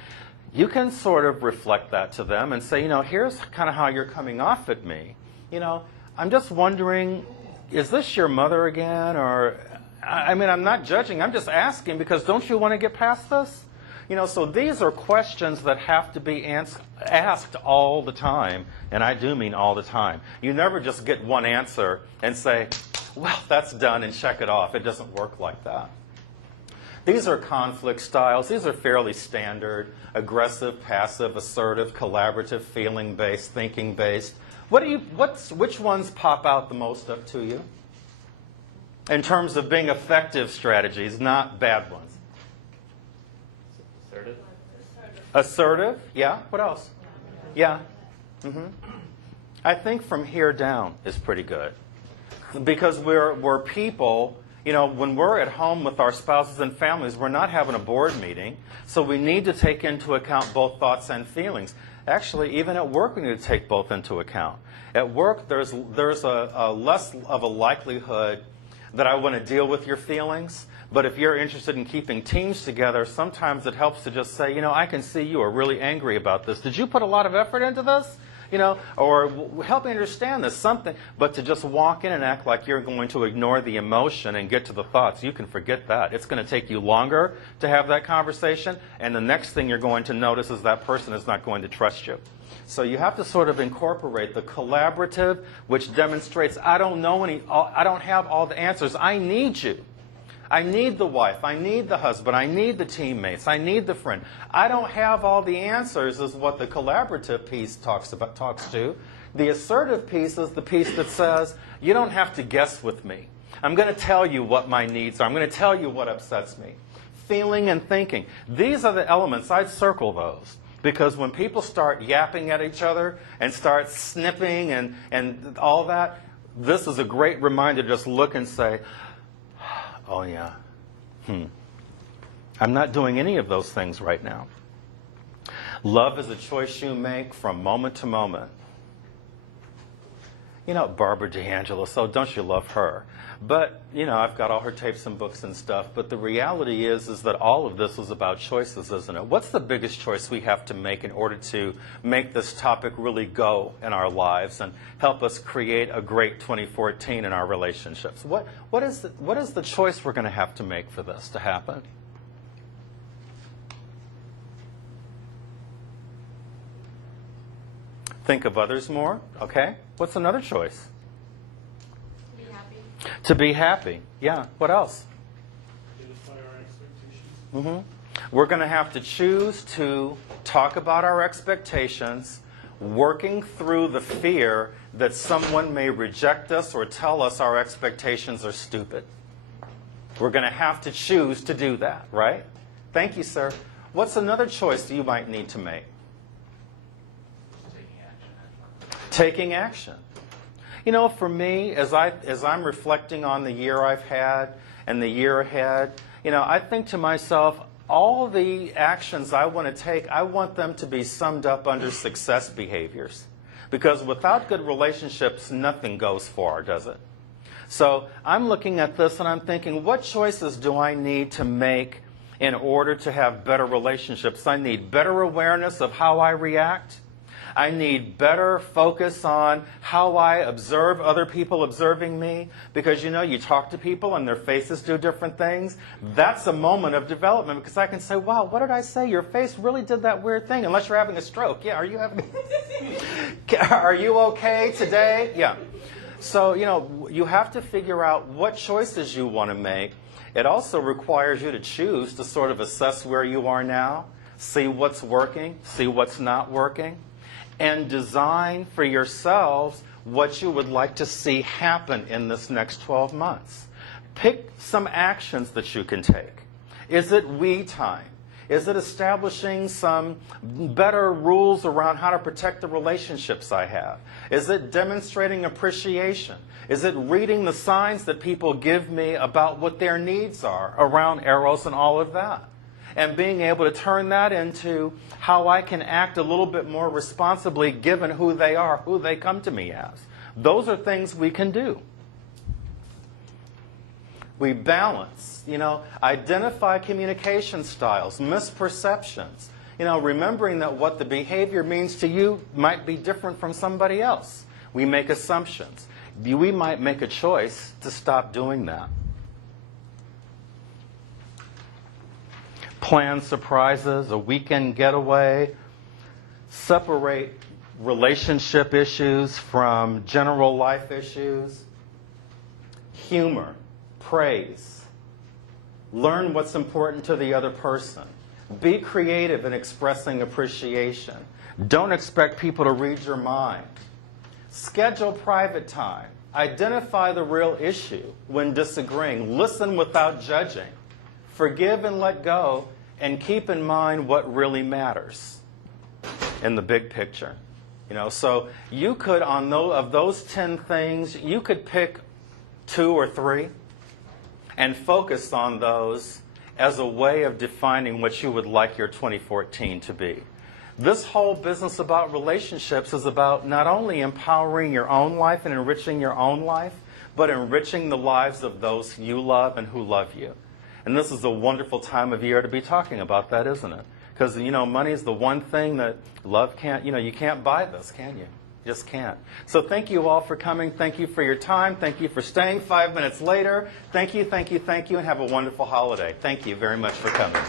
You can sort of reflect that to them and say, you know, here's kind of how you're coming off at me. You know, I'm just wondering, is this your mother again? Or, I mean, I'm not judging, I'm just asking because don't you want to get past this? You know, so these are questions that have to be asked all the time, and I do mean all the time. You never just get one answer and say, well, that's done, and check it off. It doesn't work like that. These are conflict styles. These are fairly standard: aggressive, passive, assertive, collaborative, feeling-based, thinking-based. Which ones pop out the most up to you in terms of being effective strategies, not bad ones? Assertive? Assertive, yeah. What else? Yeah. I think from here down is pretty good. Because we're people, you know, when we're at home with our spouses and families, we're not having a board meeting. So we need to take into account both thoughts and feelings. Actually, even at work, we need to take both into account. At work, there's a less of a likelihood that I want to deal with your feelings. But if you're interested in keeping teams together, sometimes it helps to just say, I can see you are really angry about this. Did you put a lot of effort into this? Or help me understand this, something. But to just walk in and act like you're going to ignore the emotion and get to the thoughts, you can forget that. It's going to take you longer to have that conversation, and the next thing you're going to notice is that person is not going to trust you. So you have to sort of incorporate the collaborative, which demonstrates I don't have all the answers. I need you. I need the wife. I need the husband. I need the teammates. I need the friend. I don't have all the answers is what the collaborative piece talks to. The assertive piece is the piece that says, you don't have to guess with me. I'm going to tell you what my needs are. I'm going to tell you what upsets me. Feeling and thinking. These are the elements. I'd circle those. Because when people start yapping at each other and start snipping and all that, this is a great reminder to just look and say, oh, yeah. I'm not doing any of those things right now. Love is a choice you make from moment to moment. Barbara D'Angelo, so don't you love her? But, I've got all her tapes and books and stuff. But the reality is that all of this is about choices, isn't it? What's the biggest choice we have to make in order to make this topic really go in our lives and help us create a great 2014 in our relationships? What is the choice we're going to have to make for this to happen? Think of others more, okay? What's another choice? Be happy. To be happy. Yeah. What else? Identify our expectations. We're going to have to choose to talk about our expectations, working through the fear that someone may reject us or tell us our expectations are stupid. We're going to have to choose to do that, right? Thank you, sir. What's another choice you might need to make? Taking action. For me, as I'm reflecting on the year I've had and the year ahead, I think to myself, all the actions I want to take, I want them to be summed up under success behaviors. Because without good relationships, nothing goes far, does it? So I'm looking at this and I'm thinking, what choices do I need to make in order to have better relationships? I need better awareness of how I react. I need better focus on how I observe other people observing me. Because, you talk to people and their faces do different things. That's a moment of development because I can say, wow, what did I say? Your face really did that weird thing. Unless you're having a stroke. Yeah, are you okay today? Yeah. So, you have to figure out what choices you want to make. It also requires you to choose to sort of assess where you are now, see what's working, see what's not working, and design for yourselves what you would like to see happen in this next 12 months. Pick some actions that you can take. Is it we time? Is it establishing some better rules around how to protect the relationships I have? Is it demonstrating appreciation? Is it reading the signs that people give me about what their needs are around Eros and all of that? And being able to turn that into how I can act a little bit more responsibly given who they are, who they come to me as. Those are things we can do. We balance, identify communication styles, misperceptions. Remembering that what the behavior means to you might be different from somebody else. We make assumptions. We might make a choice to stop doing that. Plan surprises, a weekend getaway, separate relationship issues from general life issues, humor, praise, learn what's important to the other person, be creative in expressing appreciation, don't expect people to read your mind, schedule private time, identify the real issue when disagreeing, listen without judging, forgive and let go, and keep in mind what really matters in the big picture. So you could, of those 10 things, you could pick 2 or 3 and focus on those as a way of defining what you would like your 2014 to be. This whole business about relationships is about not only empowering your own life and enriching your own life, but enriching the lives of those you love and who love you. And this is a wonderful time of year to be talking about that, isn't it? Because, money is the one thing that love can't, you can't buy this, can you? You just can't. So thank you all for coming. Thank you for your time. Thank you for staying 5 minutes later. Thank you, and have a wonderful holiday. Thank you very much for coming.